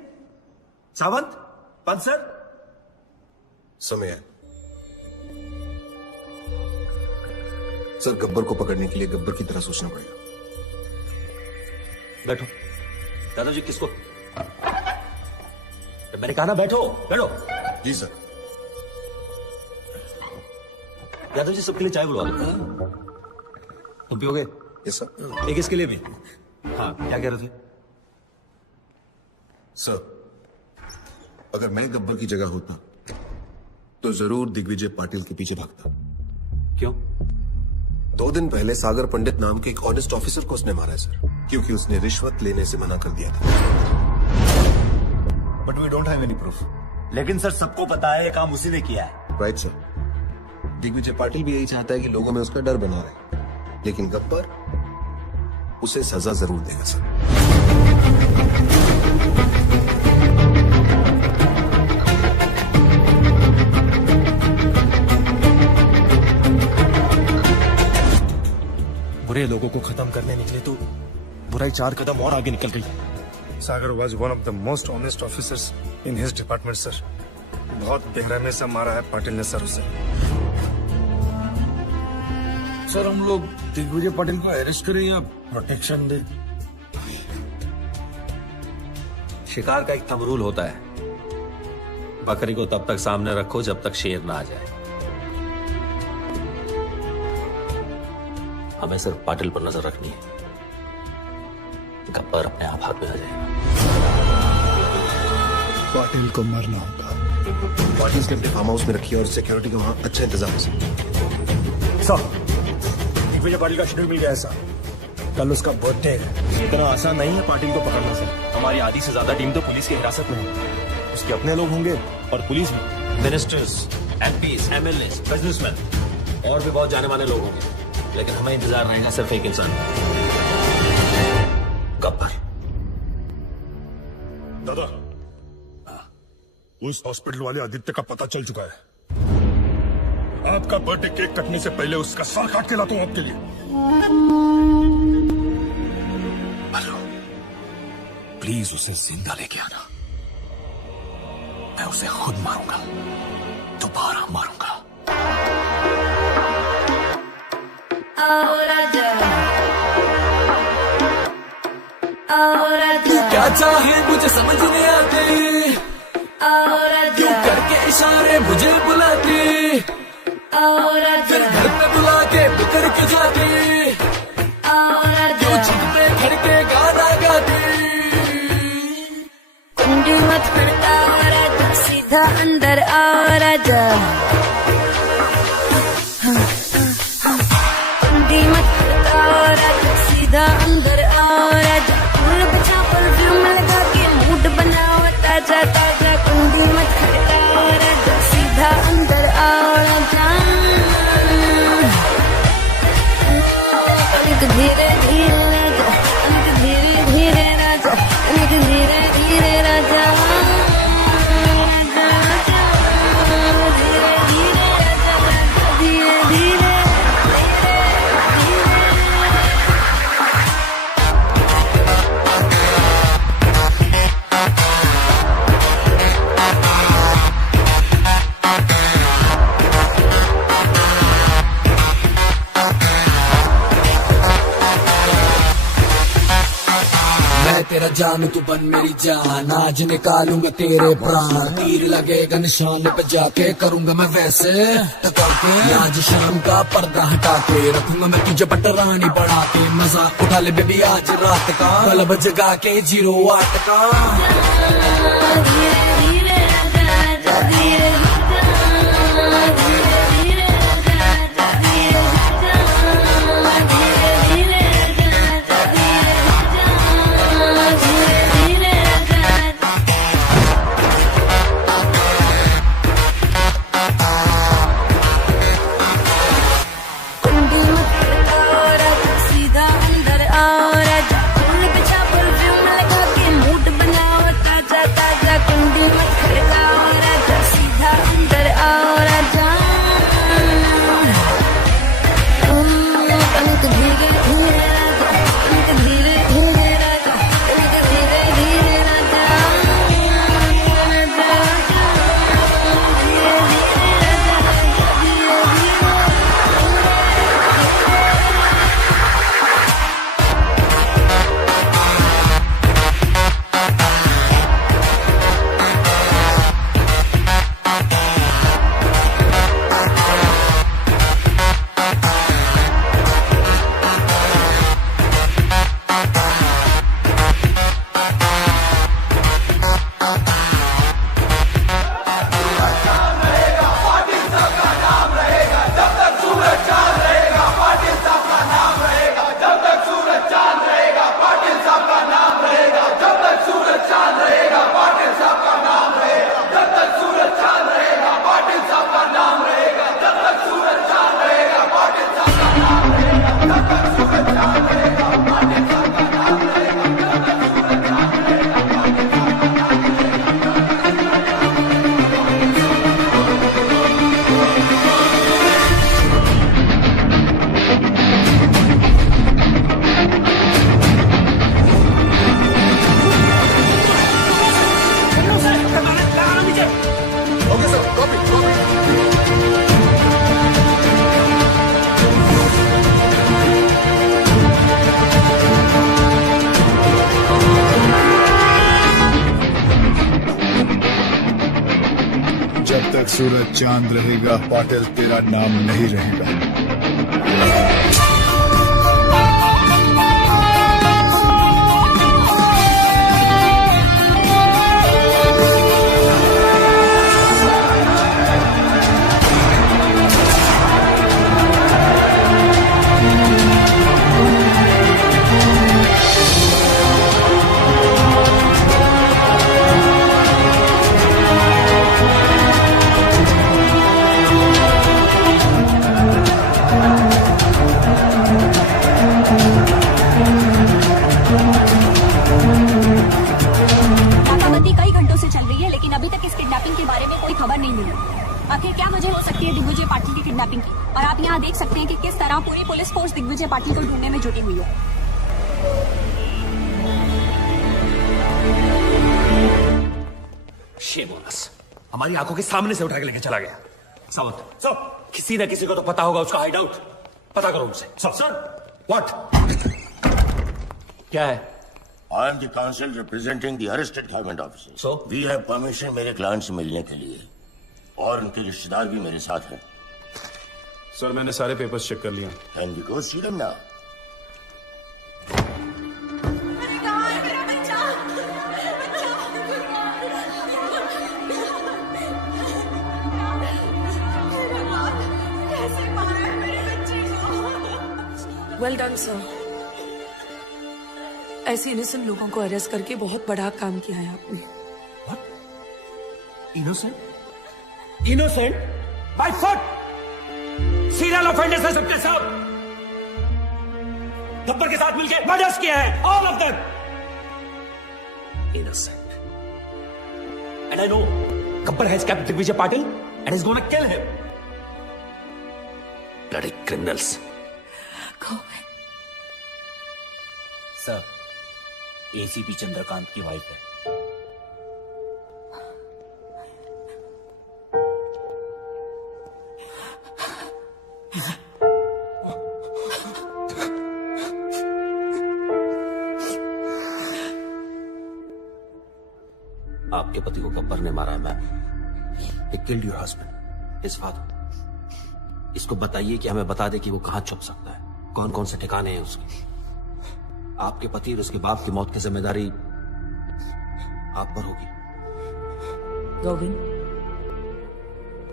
सावंत, पंत सर? समय है सर, गब्बर को पकड़ने के लिए गब्बर की तरह सोचना पड़ेगा। बैठो दादाजी। किसको? मैंने कहा ना बैठो बैठो। जी सर। यादव जी सबके लिए चाय बुलवा दो। तुम पियोगे? Yes sir. एक इसके लिए भी। हाँ क्या कह रहे थे? सर, अगर मैं गब्बर की जगह होता तो जरूर दिग्विजय पाटिल के पीछे भागता। क्यों? 2 दिन पहले सागर पंडित नाम के एक ऑनेस्ट ऑफिसर को उसने मारा है सर, क्योंकि उसने रिश्वत लेने से मना कर दिया था। But we don't have any proof. लेकिन सर सबको पता है ये काम उसी ने किया है। Right sir. दिग्विजय पाटिल भी यही चाहता है कि लोगों में उसका डर बना रहे, लेकिन गब्बर उसे सजा जरूर देगा सर। बुरे लोगों को खत्म करने निकले तो बुराई 4 कदम और आगे निकल गई। Sagar was one of the most honest officers in his department sir. बहुत बेरहमी से मारा है पाटिल ने सर उसे। सर हम लोग दिग्विजय पाटिल को अरेस्ट करें या प्रोटेक्शन दें? शिकार का एक थंब रूल होता है, बकरी को तब तक सामने रखो जब तक शेर ना आ जाए। हमें सिर्फ पाटिल पर नजर रखनी है, गब्बर अपने आप हाथ में आ जाएगा। पाटिल को मरना होगा। पाटिल ने अपने फार्म हाउस में रखी है और सिक्योरिटी का वहां अच्छा इंतजाम है सर। दिग्विजय पाटिल का शेड्यूल मिल गया है सर, कल उसका बर्थडे है। इतना आसान नहीं है पाटिल को पकड़ना सर। हमारी आधी से ज्यादा टीम तो पुलिस की हिरासत में है, उसके अपने लोग होंगे और पुलिस भी। मिनिस्टर्स, एमपीज, एमएलएस, बिजनेसमैन और भी बहुत जाने माने लोग होंगे, लेकिन हमें इंतजार रहेगा सिर्फ एक इंसान, गब्बर। दादा, उस हॉस्पिटल वाले आदित्य का पता चल चुका है। आपका बर्थडे केक कटने से पहले उसका सर काट के लाता हूं आपके लिए। हेलो, प्लीज उसे जिंदा लेके आना। मैं उसे खुद मारूंगा, दोबारा मारूंगा। क्या चाहे मुझे समझ नहीं आती, क्यों करके इशारे मुझे बुलाती, फिर घर पे बुला के बिगड़ के जाती, क्यों छत पे खड़ के गाना गाती। कुंडी मत खड़का और आजा, सीधा अंदर और आजा। कुंडी मत खड़का और आजा, सीधा अंदर और आजा। फूल बचा परफ्यूम लगा के मूड बनाओ ताजा ताजा। कुंडी मत खड़का और आजा, सीधा अंदर और आजा। धीरे धीरे राजा, धीरे धीरे राजा, धीरे धीरे राजा। धीरे धीरे राजा, धीरे धीरे। तेरा जान तू बन मेरी जान, आज निकालूंगा तेरे प्राण, तीर लगेगा निशान पे जाके करूंगा मैं वैसे टका के, आज शाम का पर्दा हटा के रखूंगा मैं तुझे पटरानी बढ़ा के, मजा उठा ले बेबी आज रात का, क्लब जगा के 08 का। जब तक सूरज चांद रहेगा पाटिल तेरा नाम नहीं रहेगा। आखिर क्या वजह हो सकती है दिग्विजय पाटिल की किडनैपिंग की, और आप यहाँ देख सकते हैं कि किस तरह पूरी पुलिस फोर्स दिग्विजय पाटिल को ढूंढने में जुटी हुई है। शेमोनस हमारी आंखों के सामने से उठा के लेके चला गया। सावंत सर, किसी न किसी को तो पता होगा उसका हाइड आउट, पता करो उनसे। सर व्हाट क्या है? I am the counsel representing the arrested government officers. So? We have permission मेरे क्लाइंट से मिलने के लिए, और उनके रिश्तेदार भी मेरे साथ हैं। सर मैंने सारे पेपर्स चेक कर लिया। And we go see them now. Well done sir, ऐसे इनोसेंट लोगों को अरेस्ट करके बहुत बड़ा काम किया है आपने। Innocent? Innocent? By foot! Serial offenders है सबके सब। गब्बर के साथ मिलकर मर्डर्स किया है, all of them. Innocent. And I know Gabbar has kept Digvijay Patil and is gonna kill him. Bloody criminals. Sir, ACP Chandrakant की वाइफ है। आपके पति को गब्बर ने मारा है, ma'am. He killed your husband, his father. इसको बताइए कि हमें बता दे कि वो कहां छुप सकता है, कौन कौन से ठिकाने हैं उसके। आपके पति और उसके बाप की मौत की जिम्मेदारी आप पर होगी। गोविंद,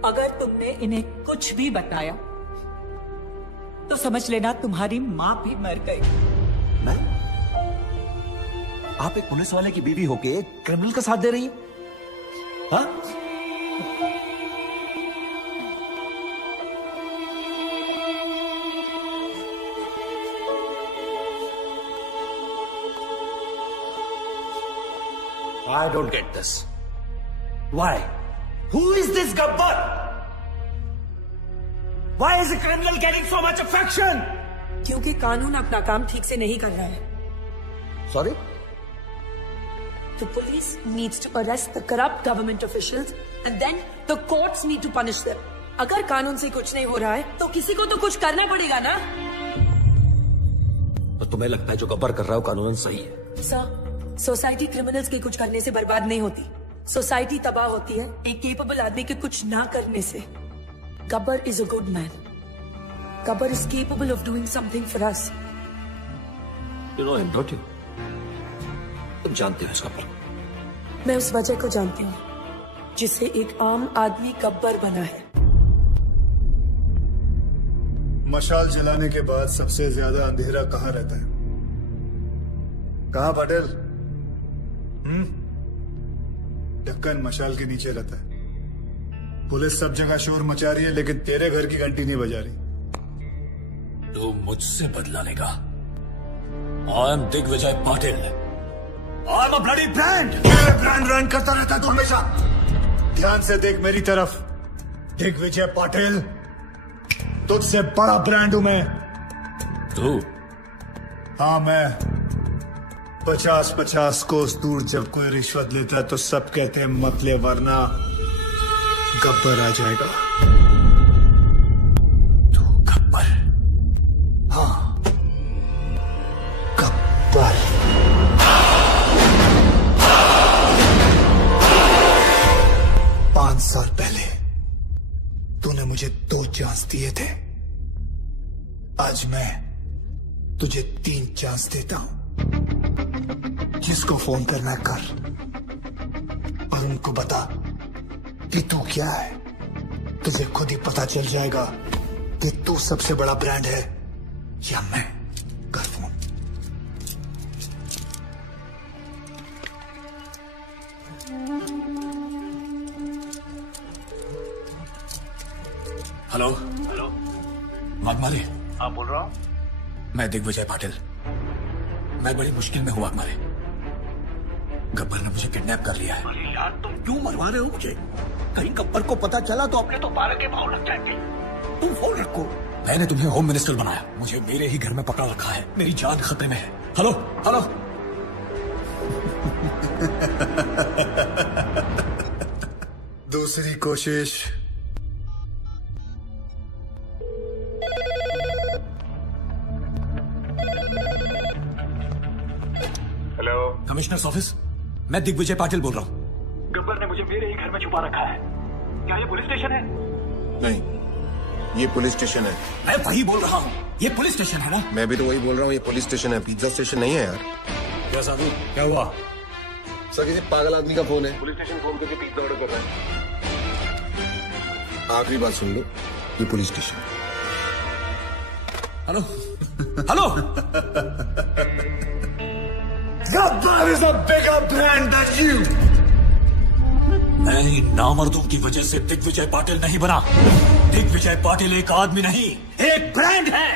अगर तुमने इन्हें कुछ भी बताया तो समझ लेना तुम्हारी मां भी मर गई। आप एक पुलिस वाले की बीवी होके क्रिमिनल का साथ दे रही हैं? हाँ? I don't get this. Why? Who is this Gabbar? Why is a criminal getting so much affection? क्योंकि कानून अपना काम ठीक से नहीं कर रहा है। Sorry? The police needs to arrest the corrupt government officials and then the courts need to punish them. अगर कानून से कुछ नहीं हो रहा है तो किसी को तो कुछ करना पड़ेगा ना। तो तुम्हें लगता है जो गब्बर कर रहा है वो कानूनन सही है? सर, सोसाइटी क्रिमिनल्स के कुछ करने से बर्बाद नहीं होती, सोसाइटी तबाह होती है एक केपेबल आदमी के कुछ ना करने से। Gabbar is a good man. Gabbar is capable of doing something for us. You know him, don't you? तुम जानते हो इस गब्बर? मैं उस वजह को जानती हूँ जिससे एक आम आदमी गब्बर बना है। मशाल जलाने के बाद सबसे ज्यादा अंधेरा कहाँ रहता है? कहाँ पटेल? ढक्कन मशाल के नीचे रहता है। पुलिस सब जगह शोर मचा रही है लेकिन तेरे घर की घंटी नहीं बजा रही। तो मुझसे बदला लेगा। I am Digvijay Patil. I am a bloody brand. Brand run करता रहता तू हमेशा। ध्यान से देख मेरी तरफ। दिग्विजय पाटिल, तुझसे बड़ा ब्रांड हूं मैं। तू? हाँ मैं। 50-50 कोस दूर जब कोई रिश्वत लेता है तो सब कहते हैं मत ले वरना गब्बर आ जाएगा। तू गब्बर? हाँ, गब्बर। पांच साल पहले तूने मुझे 2 चांस दिए थे। आज मैं तुझे 3 चांस देता हूं। जिसको फोन करना कर और उनको बता कि तू क्या है। तुझे खुद ही पता चल जाएगा कि तू सबसे बड़ा ब्रांड है या मैं। कर फोन। हेलो। हेलो, वाघमारे। हाँ बोल रहा हूँ। मैं दिग्विजय पाटिल। मैं बड़ी मुश्किल में हूँ वाघमारे। गब्बर ने मुझे किडनैप कर लिया है। अरे यार तुम क्यों मरवा रहे हो मुझे? कहीं गब्बर को पता चला तो अपने तो 12 के भाव लग जाएंगे। तुम फोन रखो। मैंने तुम्हें होम मिनिस्टर बनाया, मुझे मेरे ही घर में पकड़ रखा है। मेरी जान खतरे में है। Hello hello. दूसरी कोशिश। Hello, commissioners office. मैं दिग्विजय पाटिल बोल रहा हूँ। गब्बर ने मुझे मेरे ही घर में छुपा रखा है। क्या ये पुलिस स्टेशन है? नहीं, ये पुलिस स्टेशन है। मैं वही बोल रहा हूँ, ये पुलिस स्टेशन है ना? मैं भी तो वही बोल रहा हूँ, ये पुलिस स्टेशन है, पिज्जा स्टेशन नहीं है यार। क्या साधु, क्या हुआ? सर किसी पागल आदमी का फोन है। पुलिस स्टेशन फोन करके पिज्जा ऑर्डर कर रहा है। आखिरी बात सुन लो, ये police station. Hello hello. Gabbar is a bigger brand than you. मैं इन नामर्दों की वजह से दिग्विजय पाटिल नहीं बना। दिग्विजय पाटिल एक आदमी नहीं, एक ब्रांड है।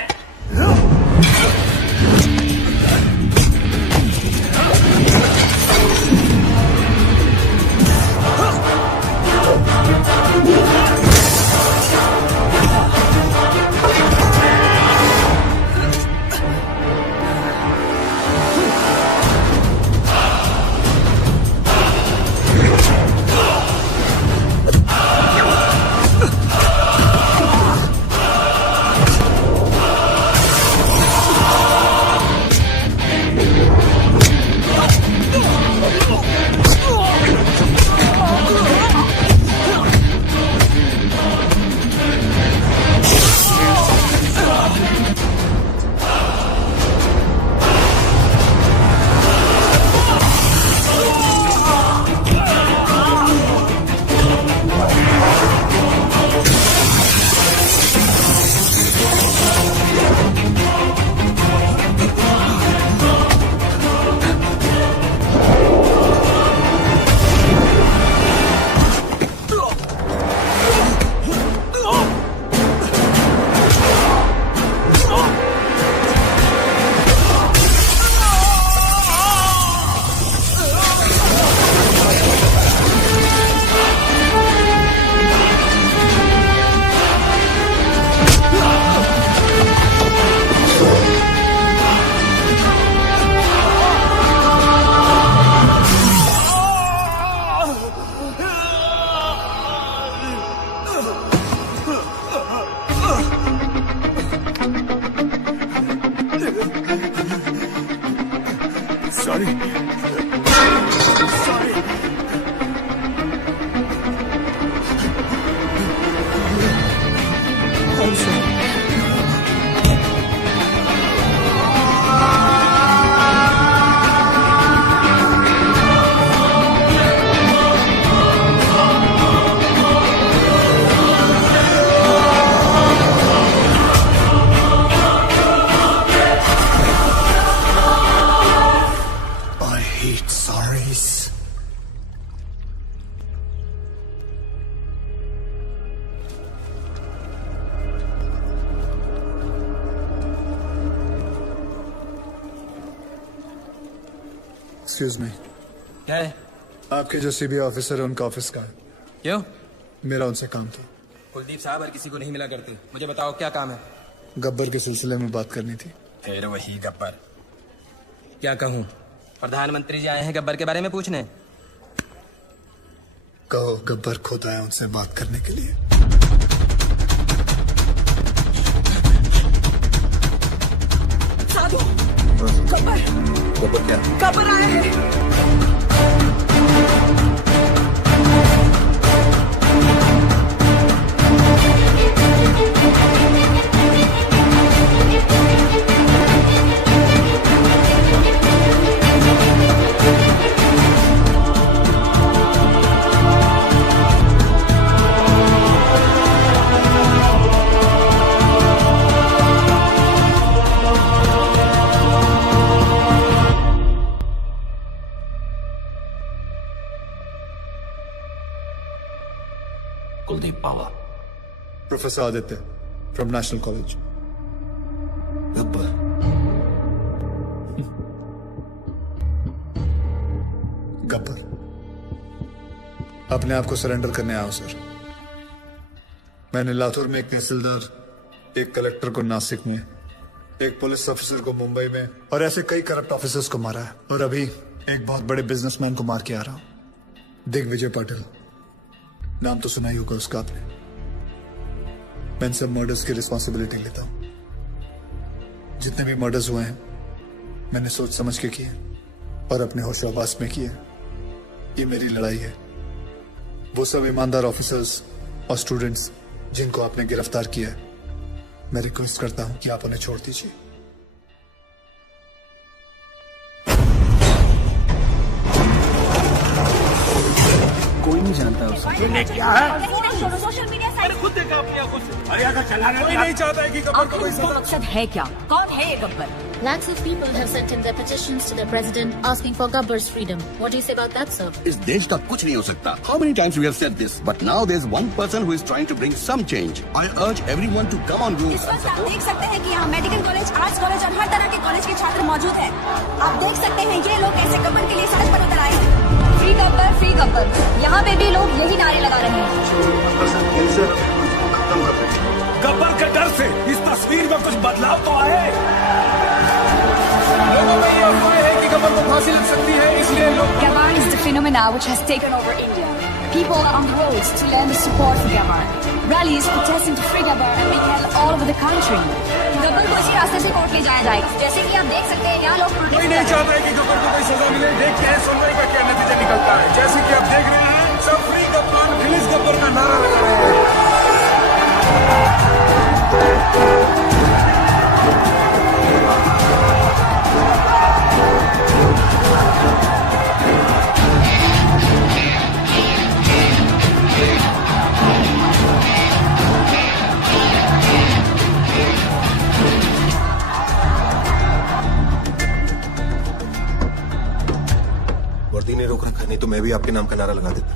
Sorry I hate sorries. Excuse me. क्या है? आपके जो सीबीआई ऑफिसर है उनका ऑफिस कहाँ है? क्यों? मेरा उनसे काम था। कुलदीप साहब हर किसी को नहीं मिला करती। मुझे बताओ क्या काम है? गब्बर के सिलसिले में बात करनी थी। फिर वही गब्बर। क्या कहूँ? प्रधानमंत्री जी आए हैं गब्बर के बारे में पूछने। कहो गब्बर खुद आए उनसे बात करने के लिए। साधु, गब्बर गब्बर क्या? गब्बर आए हैं। Kuldeep Pahwa. Professor Aditya from national college. Gabbar Gabbar अपने आप को सरेंडर करने आया हूं सर। मैंने लातूर में एक तहसीलदार, एक कलेक्टर को नासिक में, एक पुलिस ऑफिसर को मुंबई में और ऐसे कई करप्ट ऑफिसर्स को मारा है। और अभी एक बहुत बड़े बिजनेसमैन को मार के आ रहा हूं, दिग्विजय पाटिल। नाम तो सुना ही होगा उसका आपने। मैं इन सब मर्डर्स की रिस्पॉन्सिबिलिटी लेता हूं। जितने भी मर्डर्स हुए हैं मैंने सोच समझ के किए और अपने होशाबाज में किए। ये मेरी लड़ाई है। वो सब ईमानदार ऑफिसर्स और स्टूडेंट्स जिनको आपने गिरफ्तार किया है, मैं रिक्वेस्ट करता हूं कि आप उन्हें छोड़ दीजिए। कोई नहीं जानता उसे। तूने क्या है? सोशल मीडिया साइट खुद देखा अपनी आंखों से। अरे अगर चला कोई नहीं चाहता है कि गब्बर को कोई इसका मकसद है क्या? कौन है ये Gabbar? Lakhs of people have sent in their petitions to their president asking for Gabbar's freedom. What do you say about that, sir? इस देश का कुछ नहीं हो सकता. How many times we have said this, but now there's one person who is trying to bring some change. I urge everyone to come on route. इस वक्त आप देख सकते हैं कि यहाँ मेडिकल कॉलेज, आर्ट्स कॉलेज और हर तरह के कॉलेज के छात्र मौजूद हैं। आप देख सकते हैं ये लोग कैसे गब्बर के लिए सड़क पर उतर आए हैं। Free Gabbar, free Gabbar. यहाँ पे भी लोग यही नारे लगा रहे हैं। गब्बर के डर से इस तस्वीर में कुछ बदलाव तो आए। लोगों में ये अफवाह है कि गब्बर को फांसी लग सकती है, इसलिए लोग Gabbar is the phenomena which has taken over India. People are on the roads to lend the support for Gabbar. Rallies protesting to free Gabbar are being held all over the country. Gabbar को इसी रास्ते से court ले जाया जाएगा। जैसे कि आप देख सकते हैं यहाँ लोग कोई नहीं चाहता है कि गब्बर को कोई सजा मिले। देखते हैं सुनवाई का क्या नतीजा निकलता है। जैसे कि आप देख रहे हैं, सब फ्री गब्बर, रिलीज गब्बर का नारा लगा रहे हैं। वर्दी ने रोक रखा, नहीं तो मैं भी आपके नाम का नारा लगा देता।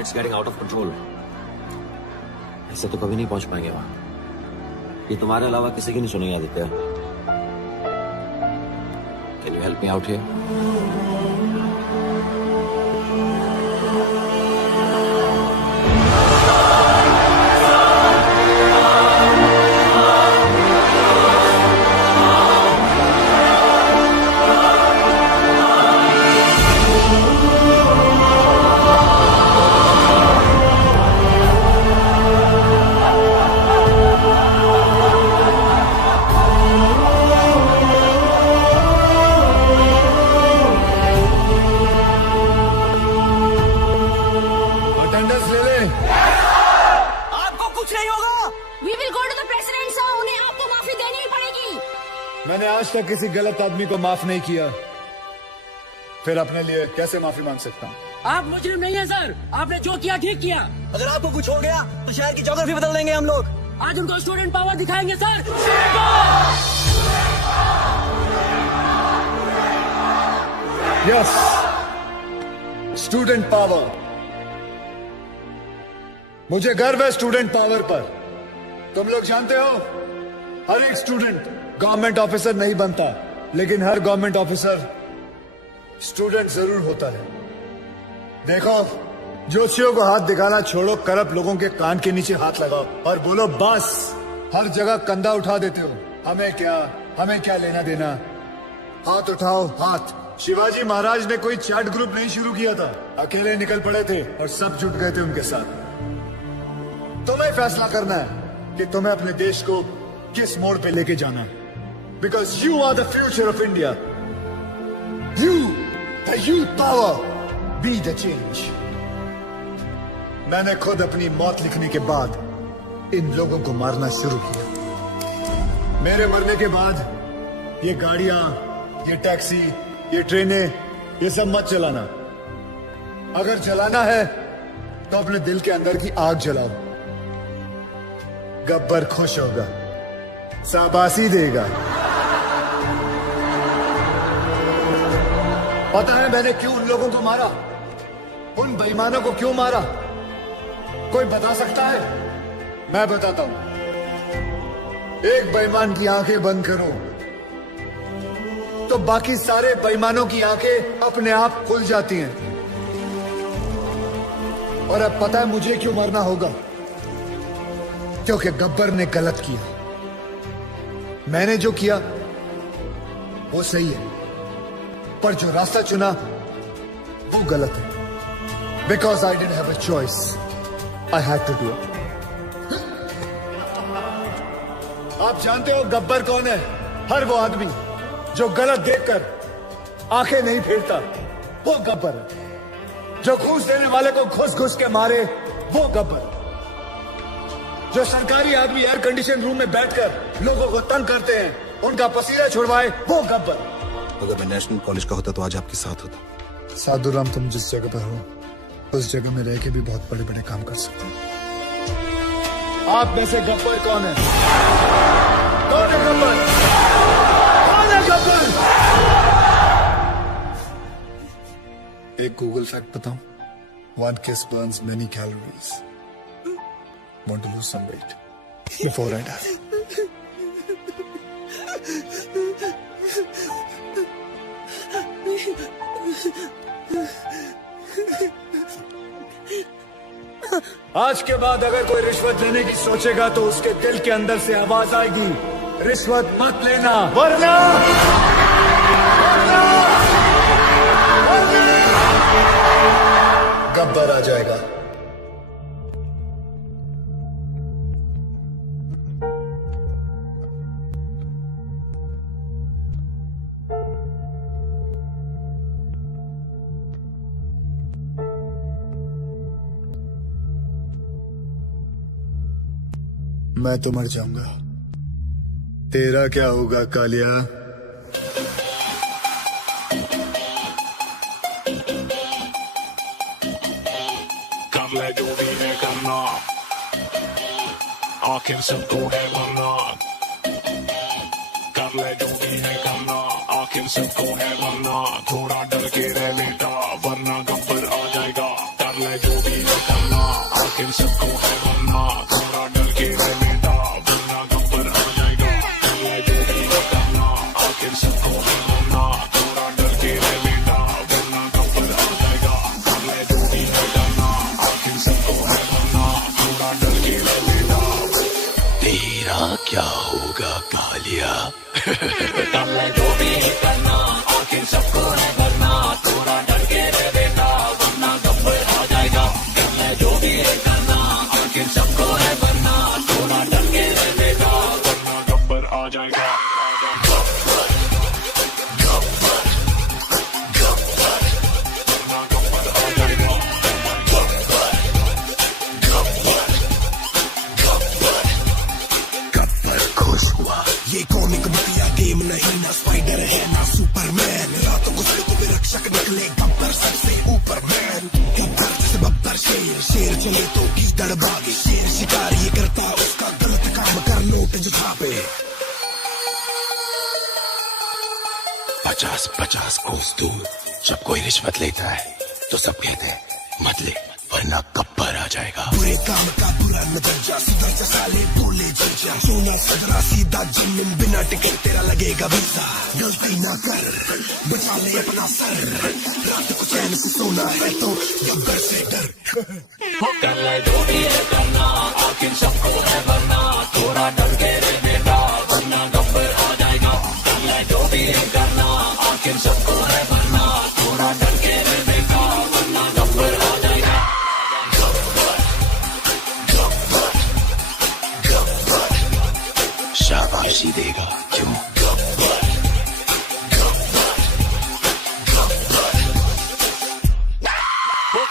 It's getting out of control. ऐसे तो कभी नहीं पहुंच पाएंगे वहां। ये तुम्हारे अलावा किसी की नहीं सुनेगी Aditya. Can you help me out here? आपको कुछ नहीं होगा। We will go to the president sir, उन्हें आपको माफी देनी ही पड़ेगी। मैंने आज तक किसी गलत आदमी को माफ नहीं किया, फिर अपने लिए कैसे माफी मांग सकता हूँ? आप मुजरिम नहीं है सर, आपने जो किया ठीक किया। अगर आपको कुछ हो गया तो शहर की ज्योग्राफी बदल देंगे हम लोग। आज उनको स्टूडेंट पावर दिखाएंगे सर। Yes, student power. मुझे गर्व है स्टूडेंट पावर पर। तुम लोग जानते हो, हर एक स्टूडेंट गवर्नमेंट ऑफिसर नहीं बनता, लेकिन हर गवर्नमेंट ऑफिसर स्टूडेंट जरूर होता है। देखो, जोशियों को हाथ दिखाना छोड़ो, करप्ट लोगों के कान के नीचे हाथ लगाओ और बोलो बस। हर जगह कंधा उठा देते हो, हमें क्या लेना देना। हाथ उठाओ, हाथ। शिवाजी महाराज ने कोई चैट ग्रुप नहीं शुरू किया था, अकेले निकल पड़े थे और सब जुट गए थे उनके साथ। तुम्हें फैसला करना है कि तुम्हें अपने देश को किस मोड़ पे लेके जाना है, because you are the future of India. You, the youth power, be the change. मैंने खुद अपनी मौत लिखने के बाद इन लोगों को मारना शुरू किया। मेरे मरने के बाद ये गाड़ियां, ये टैक्सी, ये ट्रेनें, ये सब मत चलाना। अगर चलाना है तो अपने दिल के अंदर की आग जलाओ। गब्बर खुश होगा, शाबाशी देगा। पता है मैंने क्यों उन लोगों को मारा, उन बेईमानों को क्यों मारा? कोई बता सकता है? मैं बताता हूं। एक बेईमान की आंखें बंद करो तो बाकी सारे बेईमानों की आंखें अपने आप खुल जाती हैं। और अब पता है मुझे क्यों मरना होगा? क्योंकि गब्बर ने गलत किया। मैंने जो किया वो सही है, पर जो रास्ता चुना वो गलत है। Because I didn't have a choice, I had to do it. आप जानते हो गब्बर कौन है? हर वो आदमी जो गलत देखकर आंखें नहीं फेरता, वो गब्बर है। जो घूस देने वाले को घुस घुस के मारे, वो गब्बर। जो सरकारी आदमी एयर कंडीशन रूम में बैठकर लोगों को तंग करते हैं, उनका पसीना छुड़वाए, वो गब्बर। अगर मैं नेशनल कॉलेज का होता तो आज आपके साथ होता। साधुराम, तुम जिस जगह पर हो उस जगह में रह के भी बहुत बड़े बड़े काम कर सकते हो। आप में से गब्बर कौन है? कौन है गब्बर? कौन है गब्बर? एक गूगल फैक्ट बताऊं? 1 kiss burns many calories. Want to lose some weight before I die. आज के बाद अगर कोई रिश्वत लेने की सोचेगा तो उसके दिल के अंदर से आवाज आएगी, रिश्वत मत लेना, वरना गब्बर आ जाएगा। मैं तो मर जाऊंगा, तेरा क्या होगा कालिया? कर ले जो भी है करना, आखिर सबको है मरना। कर ले जो भी है करना, आखिर सबको है मरना। थोड़ा डर के रह बेटा, वरना गब्बर आ जाएगा। कर ले जो भी है करना, आखिर सबको है मरना। थोड़ा डर के रह बेटा, वरना गब्बर आ जाएगा। कर ले जो भी है करना, आखिर सबको है मरना। थोड़ा डर के रह बेटा, वरना गब्बर आ जाएगा। कर ले जो भी है करना, आखिर सबको है मरना। थोड़ा डर के रह बेटा, तेरा क्या होगा कालिया? कर ले जो भी है करना, आखिर सबको है मरना। थोड़ा डर के रह बेटा, वरना गब्बर आ जाएगा। कर ले जो भी है करना, आखिर सबको है मरना। थोड़ा डर के रह बेटा, वरना गब्बर आ जाएगा। गेम नहीं, ना स्पाइडर है ना सुपरमैन, रातों को सड़कों पे रक्षक निकले गब्बर सबसे ऊपर मैन। गब्बर जैसे बब्बर शेर, शेर चले तो गीदड़ भागे, शेर शिकार ये करता उसका गलत काम कर नोट जो छापे। 50-50 कोस दूर जब कोई रिश्वत लेता है तो सब कहते हैं मत ले वरना गब्बर आ जाएगा। बुरे काम का बुरा नजरिया, सुधर जा साले बोले जलजा, सोना सदरा सीधा जमीन बिना टिकट तेरा लगेगा वीजा। गलती ना कर बचा ले अपना सर, रात को चैन से सोना है तो गब्बर से डर। कर ले जो भी है करना, आखिर सबको है वरना, थोड़ा डर के रे बेटा वरना गब्बर आ जाएगा। कर ले जो भी है करना, आखिर सबको है वरना, थोड़ा डर के रे बेटा वरना गब्बर आ जाएगा। शाबाशी देगा क्यों?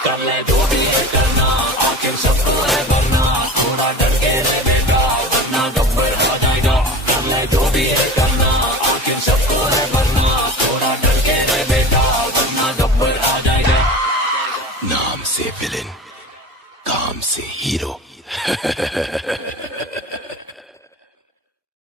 कर ले जो भी है करना, आखिर सबको है वरना, थोड़ा डर के रह बेटा वरना गब्बर आ जाएगा। कर ले जो भी है करना, आखिर सबको है वरना, थोड़ा डर के रह बेटा वरना गब्बर आ जाएगा। नाम से विलेन, काम से हीरो।